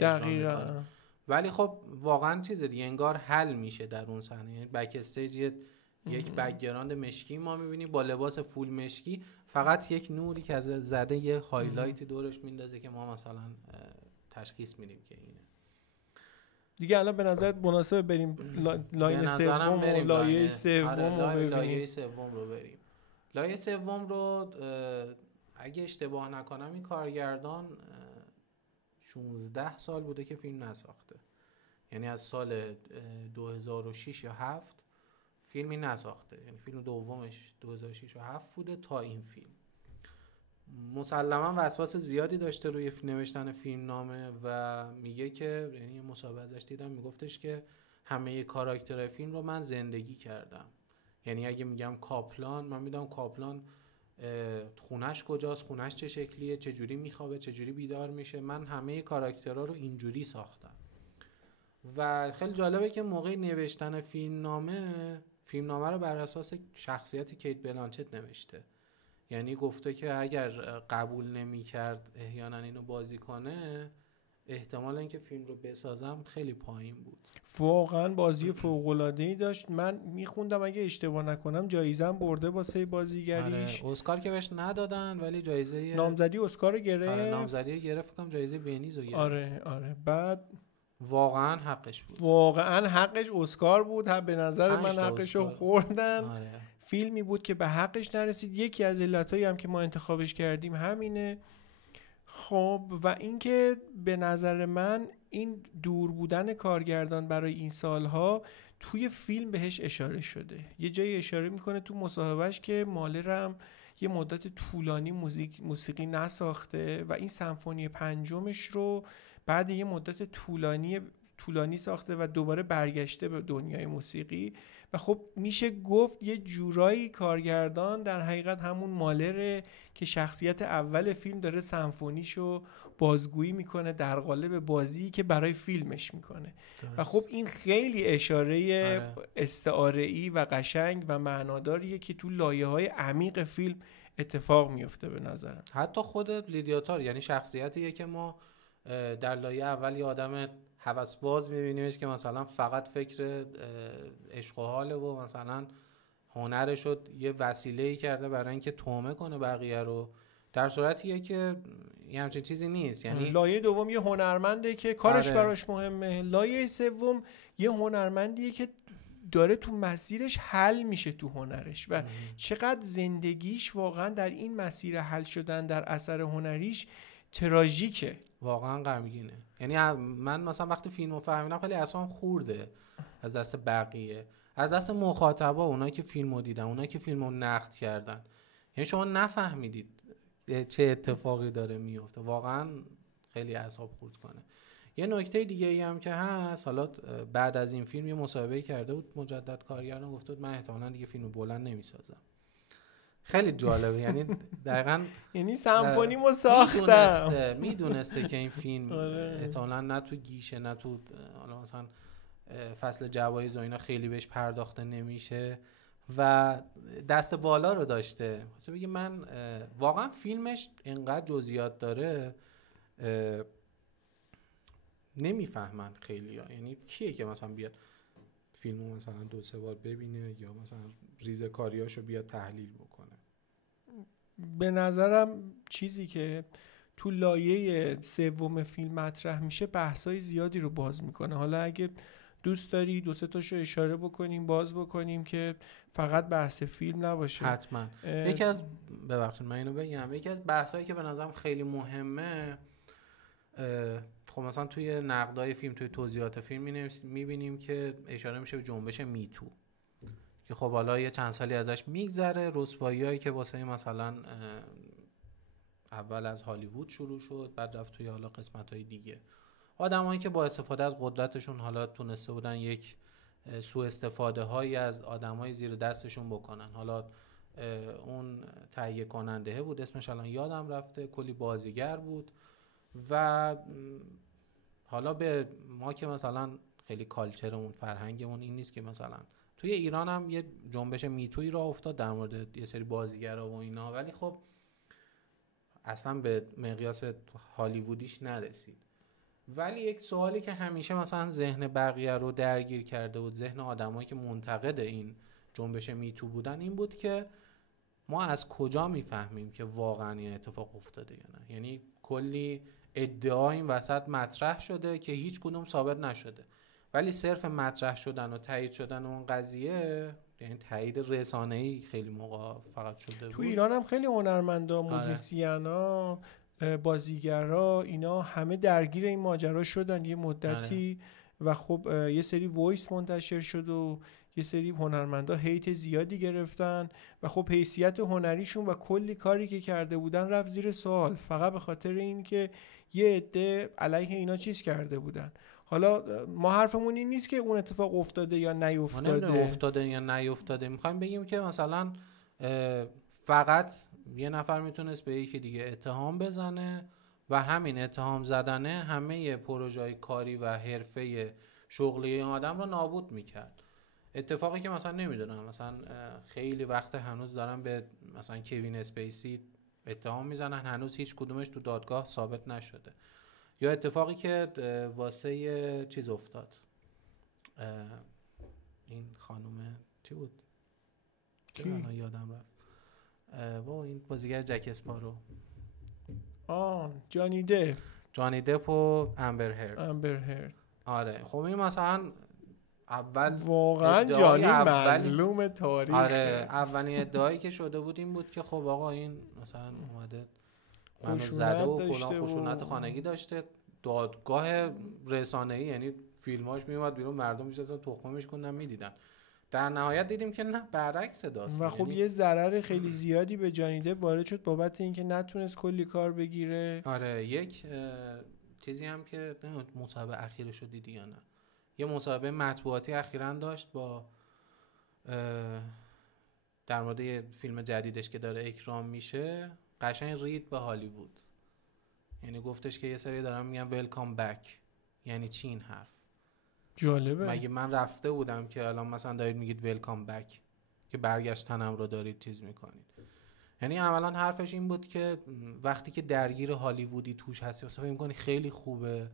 دقیقاً. ولی خب واقعا چیز دیگه، انگار حل میشه در اون صحنه. یعنی بک استیج یه یک بک‌گراند مشکی ما می‌بینیم با لباس فول مشکی، فقط یک نوری که از زده یه هایلایتی دورش میندازه که ما مثلا تشخیص میدیم که اینه دیگه. الان به نظرت مناسبه بریم لاین سوم و لایه سوم رو ببینیم؟ لایه سوم رو بریم. لایه سوم رو اگه اشتباه نکنم این کارگردان 16 سال بوده که فیلم نساخته، یعنی از سال 2006 یا 7 فیلمی نساخته، یعنی فیلم دومش 2006 و 7 بوده تا این فیلم. مسلما وسواس زیادی داشته روی نوشتن فیلم نامه و میگه که، یعنی مصاحبه ازش دیدم میگفتش که همه کاراکترهای فیلم رو من زندگی کردم. یعنی اگه میگم کاپلان، من میدونم کاپلان خونش کجاست، خونش چه شکلیه، چه جوری میخوابه، چه جوری بیدار میشه، من همه کاراکترها رو اینجوری ساختم. و خیلی جالبه که موقع نوشتن فیلم نامه رو بر اساس شخصیت کیت بلانچت نوشته. یعنی گفته که اگر قبول نمی‌کرد احیانا اینو بازی کنه، احتمال اینکه فیلم رو بسازم خیلی پایین بود. واقعا بازی فوق‌العاده‌ای داشت. من میخوندم اگه اشتباه نکنم جایزه برده واسه بازیگریش. اسکار که بهش ندادن ولی جایزه نامزدی اسکار رو گرفت. نامزدی گرفت، فکر کنم جایزه ونیز رو گرفت. آره بعد واقعا حقش بود. واقعا حقش اسکار بود. به نظر من حقش رو خوردن. فیلمی بود که به حقش نرسید. یکی از علتایی هم که ما انتخابش کردیم همینه. خب و اینکه به نظر من این دور بودن کارگردان برای این سالها توی فیلم بهش اشاره شده. یه جایی اشاره میکنه تو مصاحبهش که مالرم یه مدت طولانی موسیقی نساخته و این سمفونی پنجمش رو بعد یه مدت طولانی ساخته و دوباره برگشته به دنیای موسیقی. و خب میشه گفت یه جورایی کارگردان در حقیقت همون مالره که شخصیت اول فیلم داره سمفونیشو بازگویی میکنه در قالب بازی که برای فیلمش میکنه. و خب این خیلی اشاره استعاره‌ای و قشنگ و معناداریه که تو لایه‌های عمیق فیلم اتفاق میفته به نظرم. حتی خود لیدیاتار، یعنی شخصیتیه که ما در لایه اول یه آدم هوسباز میبینیمش که مثلا فقط فکر عشق و حاله و مثلا هنرش رو یه وسیله‌ای کرده برای اینکه تومه کنه بقیه رو، در صورتیه که یه همچین چیزی نیست. یعنی لایه دوم یه هنرمنده که کارش براش مهمه. لایه سوم یه هنرمندیه که داره تو مسیرش حل میشه تو هنرش و چقدر زندگیش واقعا در این مسیر حل شدن در اثر هنریش تراژیکه، واقعا غمگینه. یعنی من مثلا وقتی فیلمو فهمیدم خیلی اصلا خورده از دست بقیه، از دست مخاطبا، اونایی که فیلمو دیدن، اونایی که فیلمو نقد کردن. یعنی شما نفهمیدید چه اتفاقی داره میفته. واقعا خیلی اعصاب خورد کنه. یه نکته دیگه ای هم که هست، حالا بعد از این فیلم یه مصاحبه کرده بود مجدد کارگردان، گفته بود من احتمالاً دیگه فیلم بلند نمیسازم. خیلی جالبه. یعنی دقیقاً یعنی سمفونیمو ساختم. میدونسته که این فیلم احتمالاً نه تو گیشه نه تو حالا مثلا فصل جوایز و اینا خیلی بهش پرداخته نمیشه و دست بالا رو داشته. مثلا بگه من واقعا فیلمش اینقدر جزئیات داره نمیفهمن خیلی ها. یعنی کیه که مثلا بیاد فیلمو مثلا 2-3 بار ببینه یا مثلا ریزه کاریاشو بیاد تحلیل بکنه؟ به نظرم چیزی که تو لایه سوم فیلم مطرح میشه بحثای زیادی رو باز میکنه. حالا اگه دوست داری 2-3 تاشو اشاره بکنیم، باز بکنیم که فقط بحث فیلم نباشه. حتما. یکی از ببخشید من اینو بگم، یکی از بحثایی که به نظرم خیلی مهمه، خب مثلا توی نقدای فیلم، توی توضیحات فیلم میبینیم که اشاره میشه به جنبش میتو که خب حالا یه چند سالی ازش میگذره، رسواییایی که واسه مثلا اول از هالیوود شروع شد، بعد رفت توی حالا قسمت‌های دیگه، آدمایی که با استفاده از قدرتشون حالا تونسته بودن یک سوء استفاده هایی از آدمای زیر دستشون بکنن. حالا اون تهیه کننده بود، اسمش الان یادم رفته، کلی بازیگر بود و حالا به ما که مثلا خیلی کالچرمون، فرهنگمون این نیست که مثلا توی ایران هم یه جنبش میتویی راه افتاد در مورد یه سری بازیگرا و اینا، ولی خب اصلا به مقیاس هالیوودیش نرسید. ولی یک سوالی که همیشه مثلا ذهن بقیه رو درگیر کرده بود، ذهن آدمایی که منتقد این جنبش میتو بودن این بود که ما از کجا میفهمیم که واقعا این اتفاق افتاده یا نه. یعنی کلی ادعا این وسط مطرح شده که هیچ کدوم ثابت نشده، ولی صرف مطرح شدن و تایید شدن اون قضیه، یعنی تایید رسانه‌ای خیلی موقع فقط شده بود. تو ایران هم خیلی هنرمندا، موزیسینا، بازیگرا، اینا همه درگیر این ماجرا شدن یه مدتی و خب یه سری وایس منتشر شد و یه سری هنرمندا هیت زیادی گرفتن و خب حیثیت هنریشون و کلی کاری که کرده بودن رفت زیر سوال، فقط به خاطر این که یه عده علیه اینا چیز کرده بودن. حالا ما حرفمون این نیست که اون اتفاق افتاده یا نیفتاده، افتاده یا نیفتاده، میخوایم بگیم که مثلا فقط یه نفر میتونست به یکی دیگه اتهام بزنه و همین اتهام زدنه همه پروژه‌های کاری و حرفه شغلی این آدم رو نابود میکرد. اتفاقی که مثلا نمیدونم، مثلا خیلی وقت هنوز دارن به مثلا کوین اسپیسی اتهام میزنن، هنوز هیچ کدومش تو دادگاه ثابت نشده. یا اتفاقی که واسه چیز افتاد، این خانومه چی بود؟ کی؟ یادم رفت. با این بازیگر جک اسپارو، جانی دپ و امبر هرد. آره خب این مثلا اول واقعا جانی مظلوم تاریخ. آره اولین ادعایی که شده بود این بود که خب آقا این مثلا اومده منو زده و فلان، خشونت خانگی داشته. دادگاه رسانه‌ای، یعنی فیلماش میومد بیرون، مردم میشستن تخمه میشکوندن میدیدن. در نهایت دیدیم که نه، برعکس داستان. و خب یه ضرر خیلی زیادی به جانی دپ وارد شد بابت اینکه نتونست کلی کار بگیره. آره یک چیزی هم که مصاحبه اخیرش رو دیدی یا نه، یه مصاحبه مطبوعاتی اخیراً داشت با در مورد یه فیلم جدیدش که داره اکرام میشه، قشنگ رید به هالیوود. یعنی گفتش که یه سری دارن میگن ویلکام بک. یعنی چی این حرف؟ جالبه. مگه من رفته بودم که الان مثلا دارید میگید ویلکام بک که برگشتنم رو دارید چیز میکنید؟ یعنی عملاً حرفش این بود که وقتی که درگیر هالیوودی توش هستی واسه فکر می‌کنی خیلی خوبه،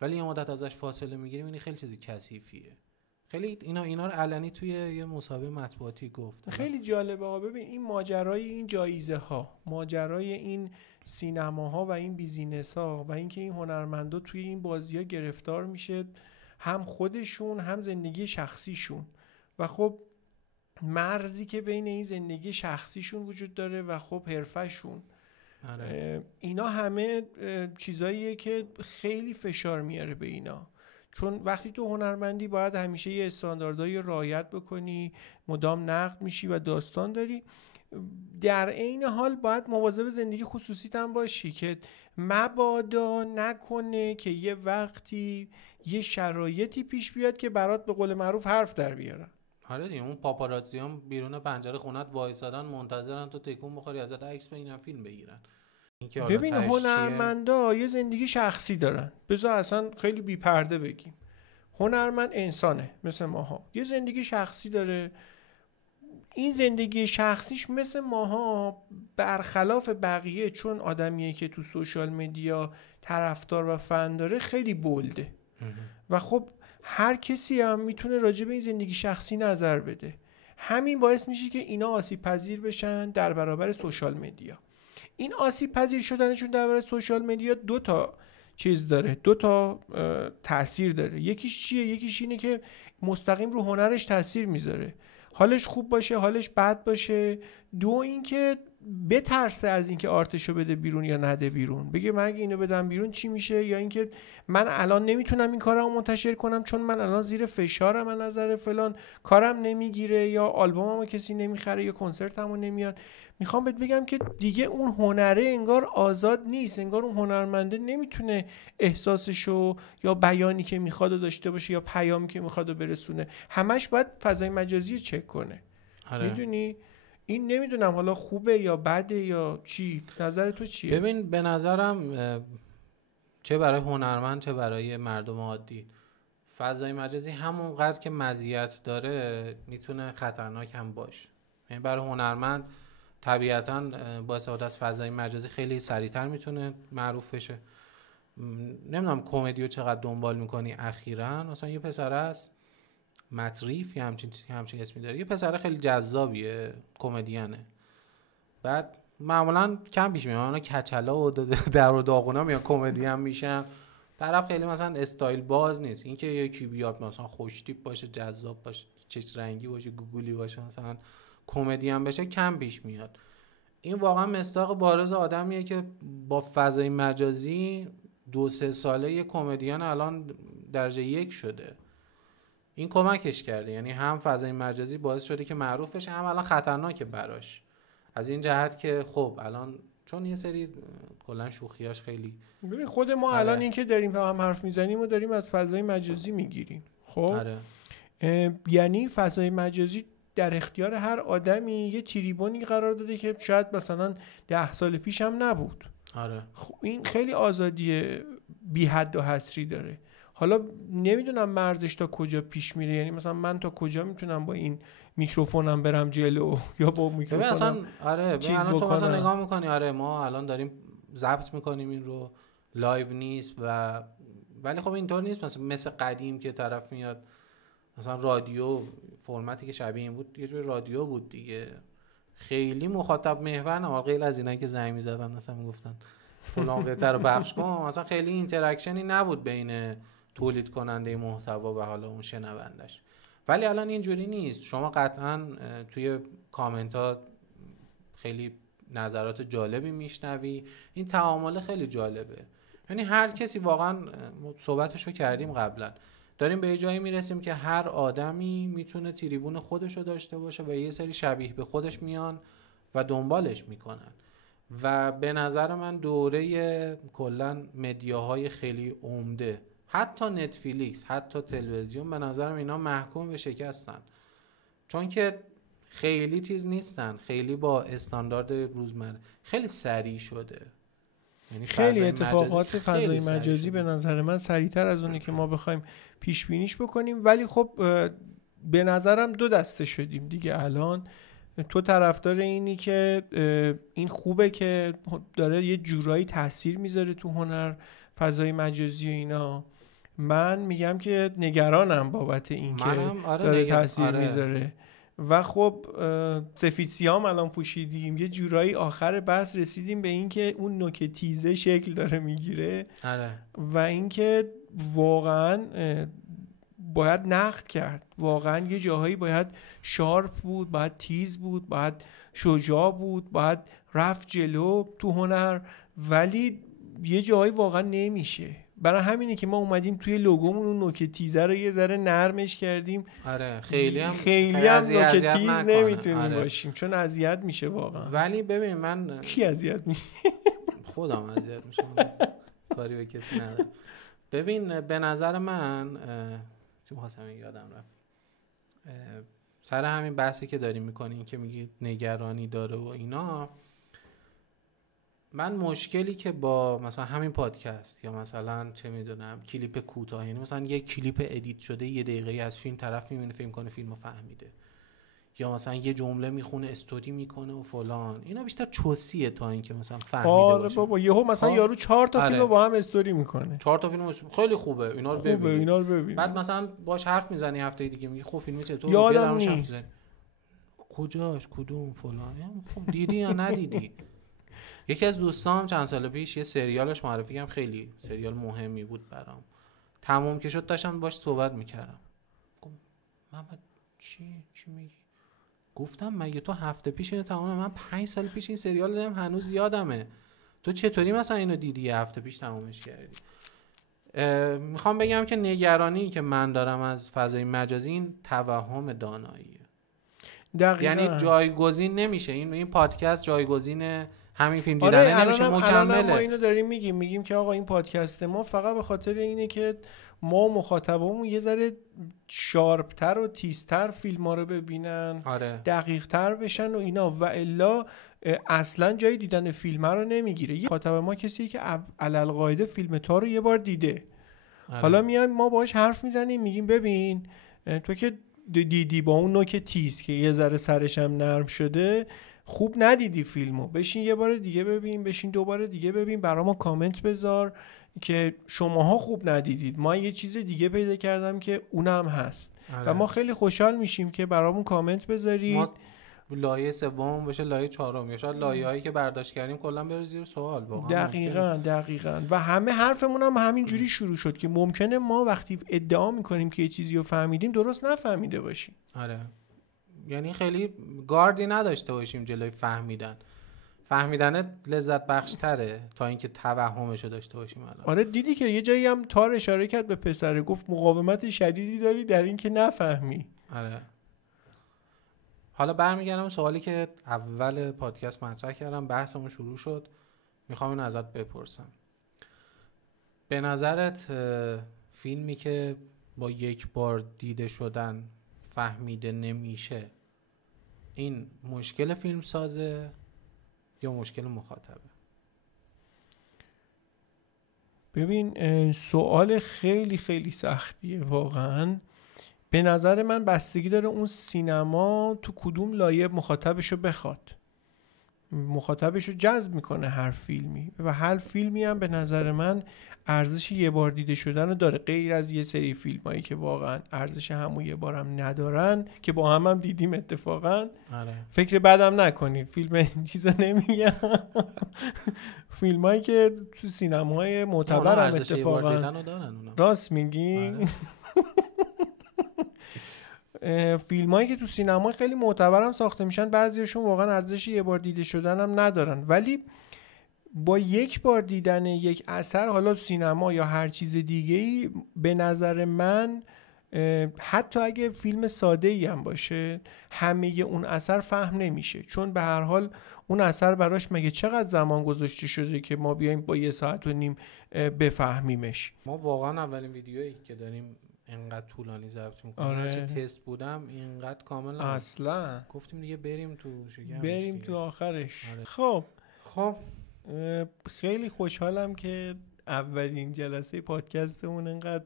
ولی یه مدت ازش فاصله میگیریم این خیلی چیزی کثیفیه. خیلی اینا رو علنی توی یه مصاحبه مطبوعاتی گفت. خیلی جالبه. ببین این ماجرای این جایزه ها، ماجرای این سینماها و این بیزینس ها و اینکه این هنرمندا توی این بازی‌ها گرفتار میشه، هم خودشون هم زندگی شخصیشون، و خب مرزی که بین این زندگی شخصیشون وجود داره و خب حرفشون، اینا همه چیزاییه که خیلی فشار میاره به اینا. چون وقتی تو هنرمندی باید همیشه یه استانداردهای رعایت بکنی، مدام نقد میشی و داستان داری، در عین حال باید مواظب زندگی خصوصیت هم باشی که مبادا نکنه که یه وقتی یه شرایطی پیش بیاد که برات به قول معروف حرف در بیارن. آره دیگه، اون پاپاراتزی هم بیرون پنجره خونت وایسادن منتظرن تو تکون بخوری ازت عکس بگیرن، فیلم بگیرن. ببین هنرمندا یه زندگی شخصی دارن، بذار اصلا خیلی بی پرده بگیم، هنرمند انسانه مثل ماها، یه زندگی شخصی داره. این زندگی شخصیش مثل ماها برخلاف بقیه، چون آدمیه که تو سوشال مدیا طرفدار و فن داره، خیلی بولده و خب هر کسی هم میتونه راجع به این زندگی شخصی نظر بده. همین باعث میشه که اینا آسیب پذیر بشن در برابر سوشال مدیا. این آسیب پذیر شدنشون در برابر سوشال مدیا دو تا چیز داره، دو تا تأثیر داره. یکیش چیه؟ یکیش اینه که مستقیم رو هنرش تأثیر میذاره، حالش خوب باشه حالش بد باشه. دو اینکه بترسه از اینکه آرتشو بده بیرون یا نده بیرون، بگه من اگه اینو بدم بیرون چی میشه، یا اینکه من الان نمیتونم این کارمو منتشر کنم چون من الان زیر فشارم از نظر فلان، کارم نمیگیره یا آلبوممو کسی نمیخره یا کنسرتمو نمیاد. میخوام بهت بگم که دیگه اون هنره انگار آزاد نیست، انگار اون هنرمنده نمیتونه احساسشو یا بیانی که میخواد داشته باشه یا پیامی که میخواد برسونه، همش باید فضای مجازی رو چک کنه. میدونی این نمیدونم حالا خوبه یا بده یا چی، نظر تو چیه؟ ببین به نظرم چه برای هنرمند چه برای مردم عادی، فضای مجازی همونقدر که مزیت داره میتونه خطرناک هم باشه. یعنی برای هنرمند طبیعتاً با استفاده از فضای مجازی خیلی سریعتر میتونه معروف بشه. نمیدونم کمدیو چقدر دنبال میکنی اخیراً، مثلا یه پسر هست مطریف یا همچین اسمی داره. یه پسر خیلی جذابیه، کمدینه. بعد معمولا کم پیش میاد اونا کچلا و در و داغونا میان کمدین میشن. طرف خیلی مثلا استایل باز نیست، اینکه یکی بیاد مثلا خوش تیپ باشه، جذاب باشه، چش رنگی باشه، گوگلی باشه، مثلا کمدین بشه، کم پیش میاد. این واقعا مصداق بارز آدمیه که با فضای مجازی 2-3 ساله یه کمدین الان درجه 1 شده. این کمکش کرده، یعنی هم فضای مجازی باعث شده که معروف بشه، هم الان خطرناکه براش از این جهت که خب الان چون یه سری کلا شوخیاش خیلی ببین خود ما الان این که داریم هم حرف میزنیم و داریم از فضای مجازی میگیریم. خب یعنی فضای مجازی در اختیار هر آدمی یه تریبونی قرار داده که شاید مثلا 10 سال پیش هم نبود. این خیلی آزادی بی حد و حصری داره. حالا نمیدونم مرزش تا کجا پیش میره، یعنی مثلا من تا کجا میتونم با این میکروفونم برم جلو یا با میکروفونم اصلا چیز بکنم. تو مثلا نگاه میکنی ما الان داریم ضبط میکنیم این رو، لایو نیست ولی خب اینطور نیست مثل قدیم که طرف میاد مثلا رادیو، فرمتی که شبیه این بود یه جور رادیو بود دیگه، خیلی مخاطب محور نه، غیر از اینا که زنگ میزدن مثلا میگفتن فلان قطعه رو پخش کن، مثلا خیلی اینتراکشنی نبود بین تولید کننده محتوا و حالا اون شنوندش. ولی الان اینجوری نیست. شما قطعا توی کامنت ها خیلی نظرات جالبی میشنوی، این تعامل خیلی جالبه. یعنی هر کسی، واقعا صحبتشو کردیم قبلا، داریم به جایی میرسیم که هر آدمی میتونه تریبون خودشو داشته باشه و یه سری شبیه به خودش میان و دنبالش میکنن. و به نظر من دوره کلا مدیاهای خیلی عمده، حتی نتفلیکس، حتی تلویزیون، به نظرم اینا محکوم به شکستن، چون که خیلی چیز نیستن، خیلی با استاندارد روزمره خیلی سریع شده. یعنی خیلی اتفاقات فضای مجازی به نظر من سریعتر از اونی که ما بخوایم پیش بینیش بکنیم. ولی خب به نظرم 2 دسته شدیم دیگه الان. تو طرفدار اینی که این خوبه که داره یه جورایی تاثیر میذاره تو هنر فضای مجازی و اینا. من میگم که نگرانم بابت این که داره تاثیر میذاره. و خب سفید سیام الان پوشیدیم، یه جورایی آخر بحث رسیدیم به این که اون نوک تیزه شکل داره میگیره و این که واقعا باید نقد کرد، واقعا یه جاهایی باید شارپ بود، باید تیز بود، باید شجاع بود، باید رفت جلو تو هنر، ولی یه جاهایی واقعا نمیشه. برای همینه که ما اومدیم توی لوگومون اون نوک تیزه رو یه ذره نرمش کردیم. خیلی هم نوک تیز نمیتونیم باشیم چون اذیت میشه واقعا. ولی ببین من کی اذیت میشه؟ خودم اذیت میشم، کاری به کسی ندارم. ببین به نظر من چون خواستم یادم رفت، سر همین بحثی که داریم میکنیم که میگی نگرانی داره و اینا، من مشکلی که با مثلا همین پادکست یا مثلا چه میدونم کلیپ کوتاه، یعنی مثلا یک کلیپ ادیت شده 1 دقیقه از فیلم، طرف میبینه فکر کنه فیلمو فهمیده، یا مثلا یه جمله میخونه استوری میکنه و فلان، اینا بیشتر چوسیه تا اینکه مثلا فهمیده باشه. بابا یهو مثلا یارو 4 تا فیلمو با هم استوری میکنه، 4 تا فیلم خیلی خوبه، اینا رو ببین. بعد مثلا باش حرف میزنی هفته دیگه میگی خب فیلم چطور؟ یادم نیست کجاش کدوم فلان، خب دیدی یا ندیدی؟ یکی از دوستام چند سال پیش یه سریالش معرفی کردم، خیلی سریال مهمی بود برام، تموم که شد داشتم باش صحبت میکردم، گفتم محمد چی میگی؟ گفتم مگه تو هفته پیش اینو تمام، من 5 سال پیش این سریال دیدم هنوز یادمه، تو چطوری مثلا اینو دیدی هفته پیش تمومش کردی؟ میخوام بگم که نگرانی که من دارم از فضای مجازی این توهم داناییه. دقیقاً. یعنی جایگزین نمیشه، این پادکست جایگزین همین فیلم دیدن نمیشه، مکمله. ما اینو داریم میگیم که آقا این پادکست ما فقط به خاطر اینه که ما مخاطبمون یه ذره شارپتر و تیزتر فیلم‌ها رو ببینن، دقیق‌تر بشن و اینا، و الا اصلا جای دیدن فیلم رو نمیگیره. یه مخاطب ما کسی که علالقاعده فیلم تا رو یه بار دیده، حالا میایم ما باهاش حرف میزنیم میگیم ببین تو که دیدی با اون نوک تیز که یه ذره سرش هم نرم شده، خوب ندیدی فیلمو، بشین یه بار دیگه ببین، بشین دوباره دیگه ببین، برا ما کامنت بذار که شماها خوب ندیدید، ما یه چیز دیگه پیدا کردم که اونم هست. و ما خیلی خوشحال میشیم که برامون کامنت بذارید. ما لایه سوم بشه لایه چهارم، یا شاید لایه‌هایی که برداشت کردیم کلا بره زیر سوال. واقعا دقیقاً و همه حرفمون هم همین جوری شروع شد که ممکنه ما وقتی ادعا میکنیم که یه چیزی رو فهمیدیم درست نفهمیده باشیم. آره، یعنی خیلی گاردی نداشته باشیم جلوی فهمیدن لذت بخشتره تا اینکه توهمشو داشته باشیم. آره دیدی که یه جایی هم تار اشاره کرد به پسره، گفت مقاومت شدیدی داری در این که نفهمی. آره. حالا برمیگردم سوالی که اول پادکست مطرح کردم، بحثمون شروع شد، میخوام این ازت بپرسم. به نظرت فیلمی که با یک بار دیده شدن فهمیده نمیشه، این مشکل فیلم سازه یا مشکل مخاطبه؟ ببین سوال خیلی خیلی سختیه واقعا. به نظر من بستگی داره اون سینما تو کدوم لایه مخاطبشو بخواد، مخاطبشو جذب میکنه هر فیلمی، و هر فیلمی هم به نظر من ارزش یه بار دیده شدن رو داره، غیر از یه سری فیلمایی که واقعا ارزش همون یه بار هم ندارن که با هم دیدیم اتفاقا. آره. فکر بدم نکنید، فیلم چیزا نمیگم. فیلمایی که تو سینماهای معتبر هم اتفاقا راست میگی. آره. فیلمایی که تو سینما خیلی معتبرم ساخته میشن بعضیاشون واقعا ارزش یه بار دیده شدن هم ندارن، ولی با یک بار دیدن یک اثر، حالا تو سینما یا هر چیز دیگه‌ای، به نظر من حتی اگه فیلم ساده‌ای هم باشه همه اون اثر فهم نمیشه، چون به هر حال اون اثر براش مگه چقدر زمان گذاشته شده که ما بیایم با 1.5 ساعت بفهمیمش. ما واقعا اولین ویدیویی که داریم اینقدر طولانی ضبط میکنیم. آره. تست بودم اینقدر کامل اصلا گفتیم دیگه بریم تو شکمش، بریم تو آخرش. آره. خب خیلی خوشحالم که اولین جلسه پادکستمون اینقدر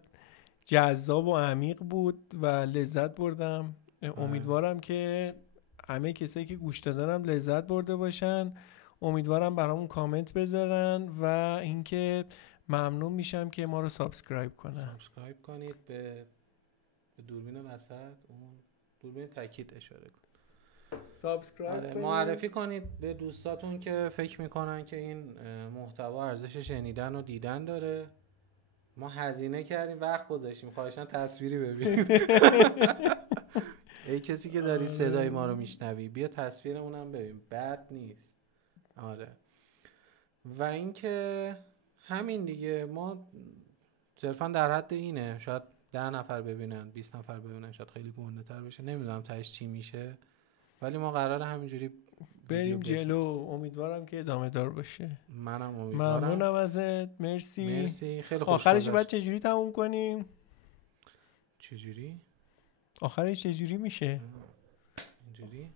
جذاب و عمیق بود و لذت بردم. امیدوارم که همه کسایی که گوش دادنم لذت برده باشن. امیدوارم برامون کامنت بذارن و اینکه ممنون میشم که ما رو سابسکرایب کنید. به دوربین وسط، اون دوربین تاکید اشاره کنید. سابسکرایب کنید. معرفی کنید به دوستاتون که فکر میکنن که این محتوا ارزش شنیدن و دیدن داره. ما هزینه کردیم، وقت گذاشتیم، خواهشاً تصویری ببینید. ای کسی که داری صدای ما رو میشنوی، بیا تصویرمون ببین، بد نیست. آره. و اینکه همین دیگه، ما صرفا در حد اینه، شاید 10 نفر ببینن، 20 نفر ببینن، شاید خیلی گنده تر بشه، نمیدونم تهش چی میشه، ولی ما قراره همینجوری بریم جلو. امیدوارم که ادامه دار باشه. منم امیدوارم. ممنونم ازت. مرسی. خیلی خوشحال. آخرش باید چجوری تموم کنیم؟ چجوری؟ آخرش چجوری میشه؟ اینجوری؟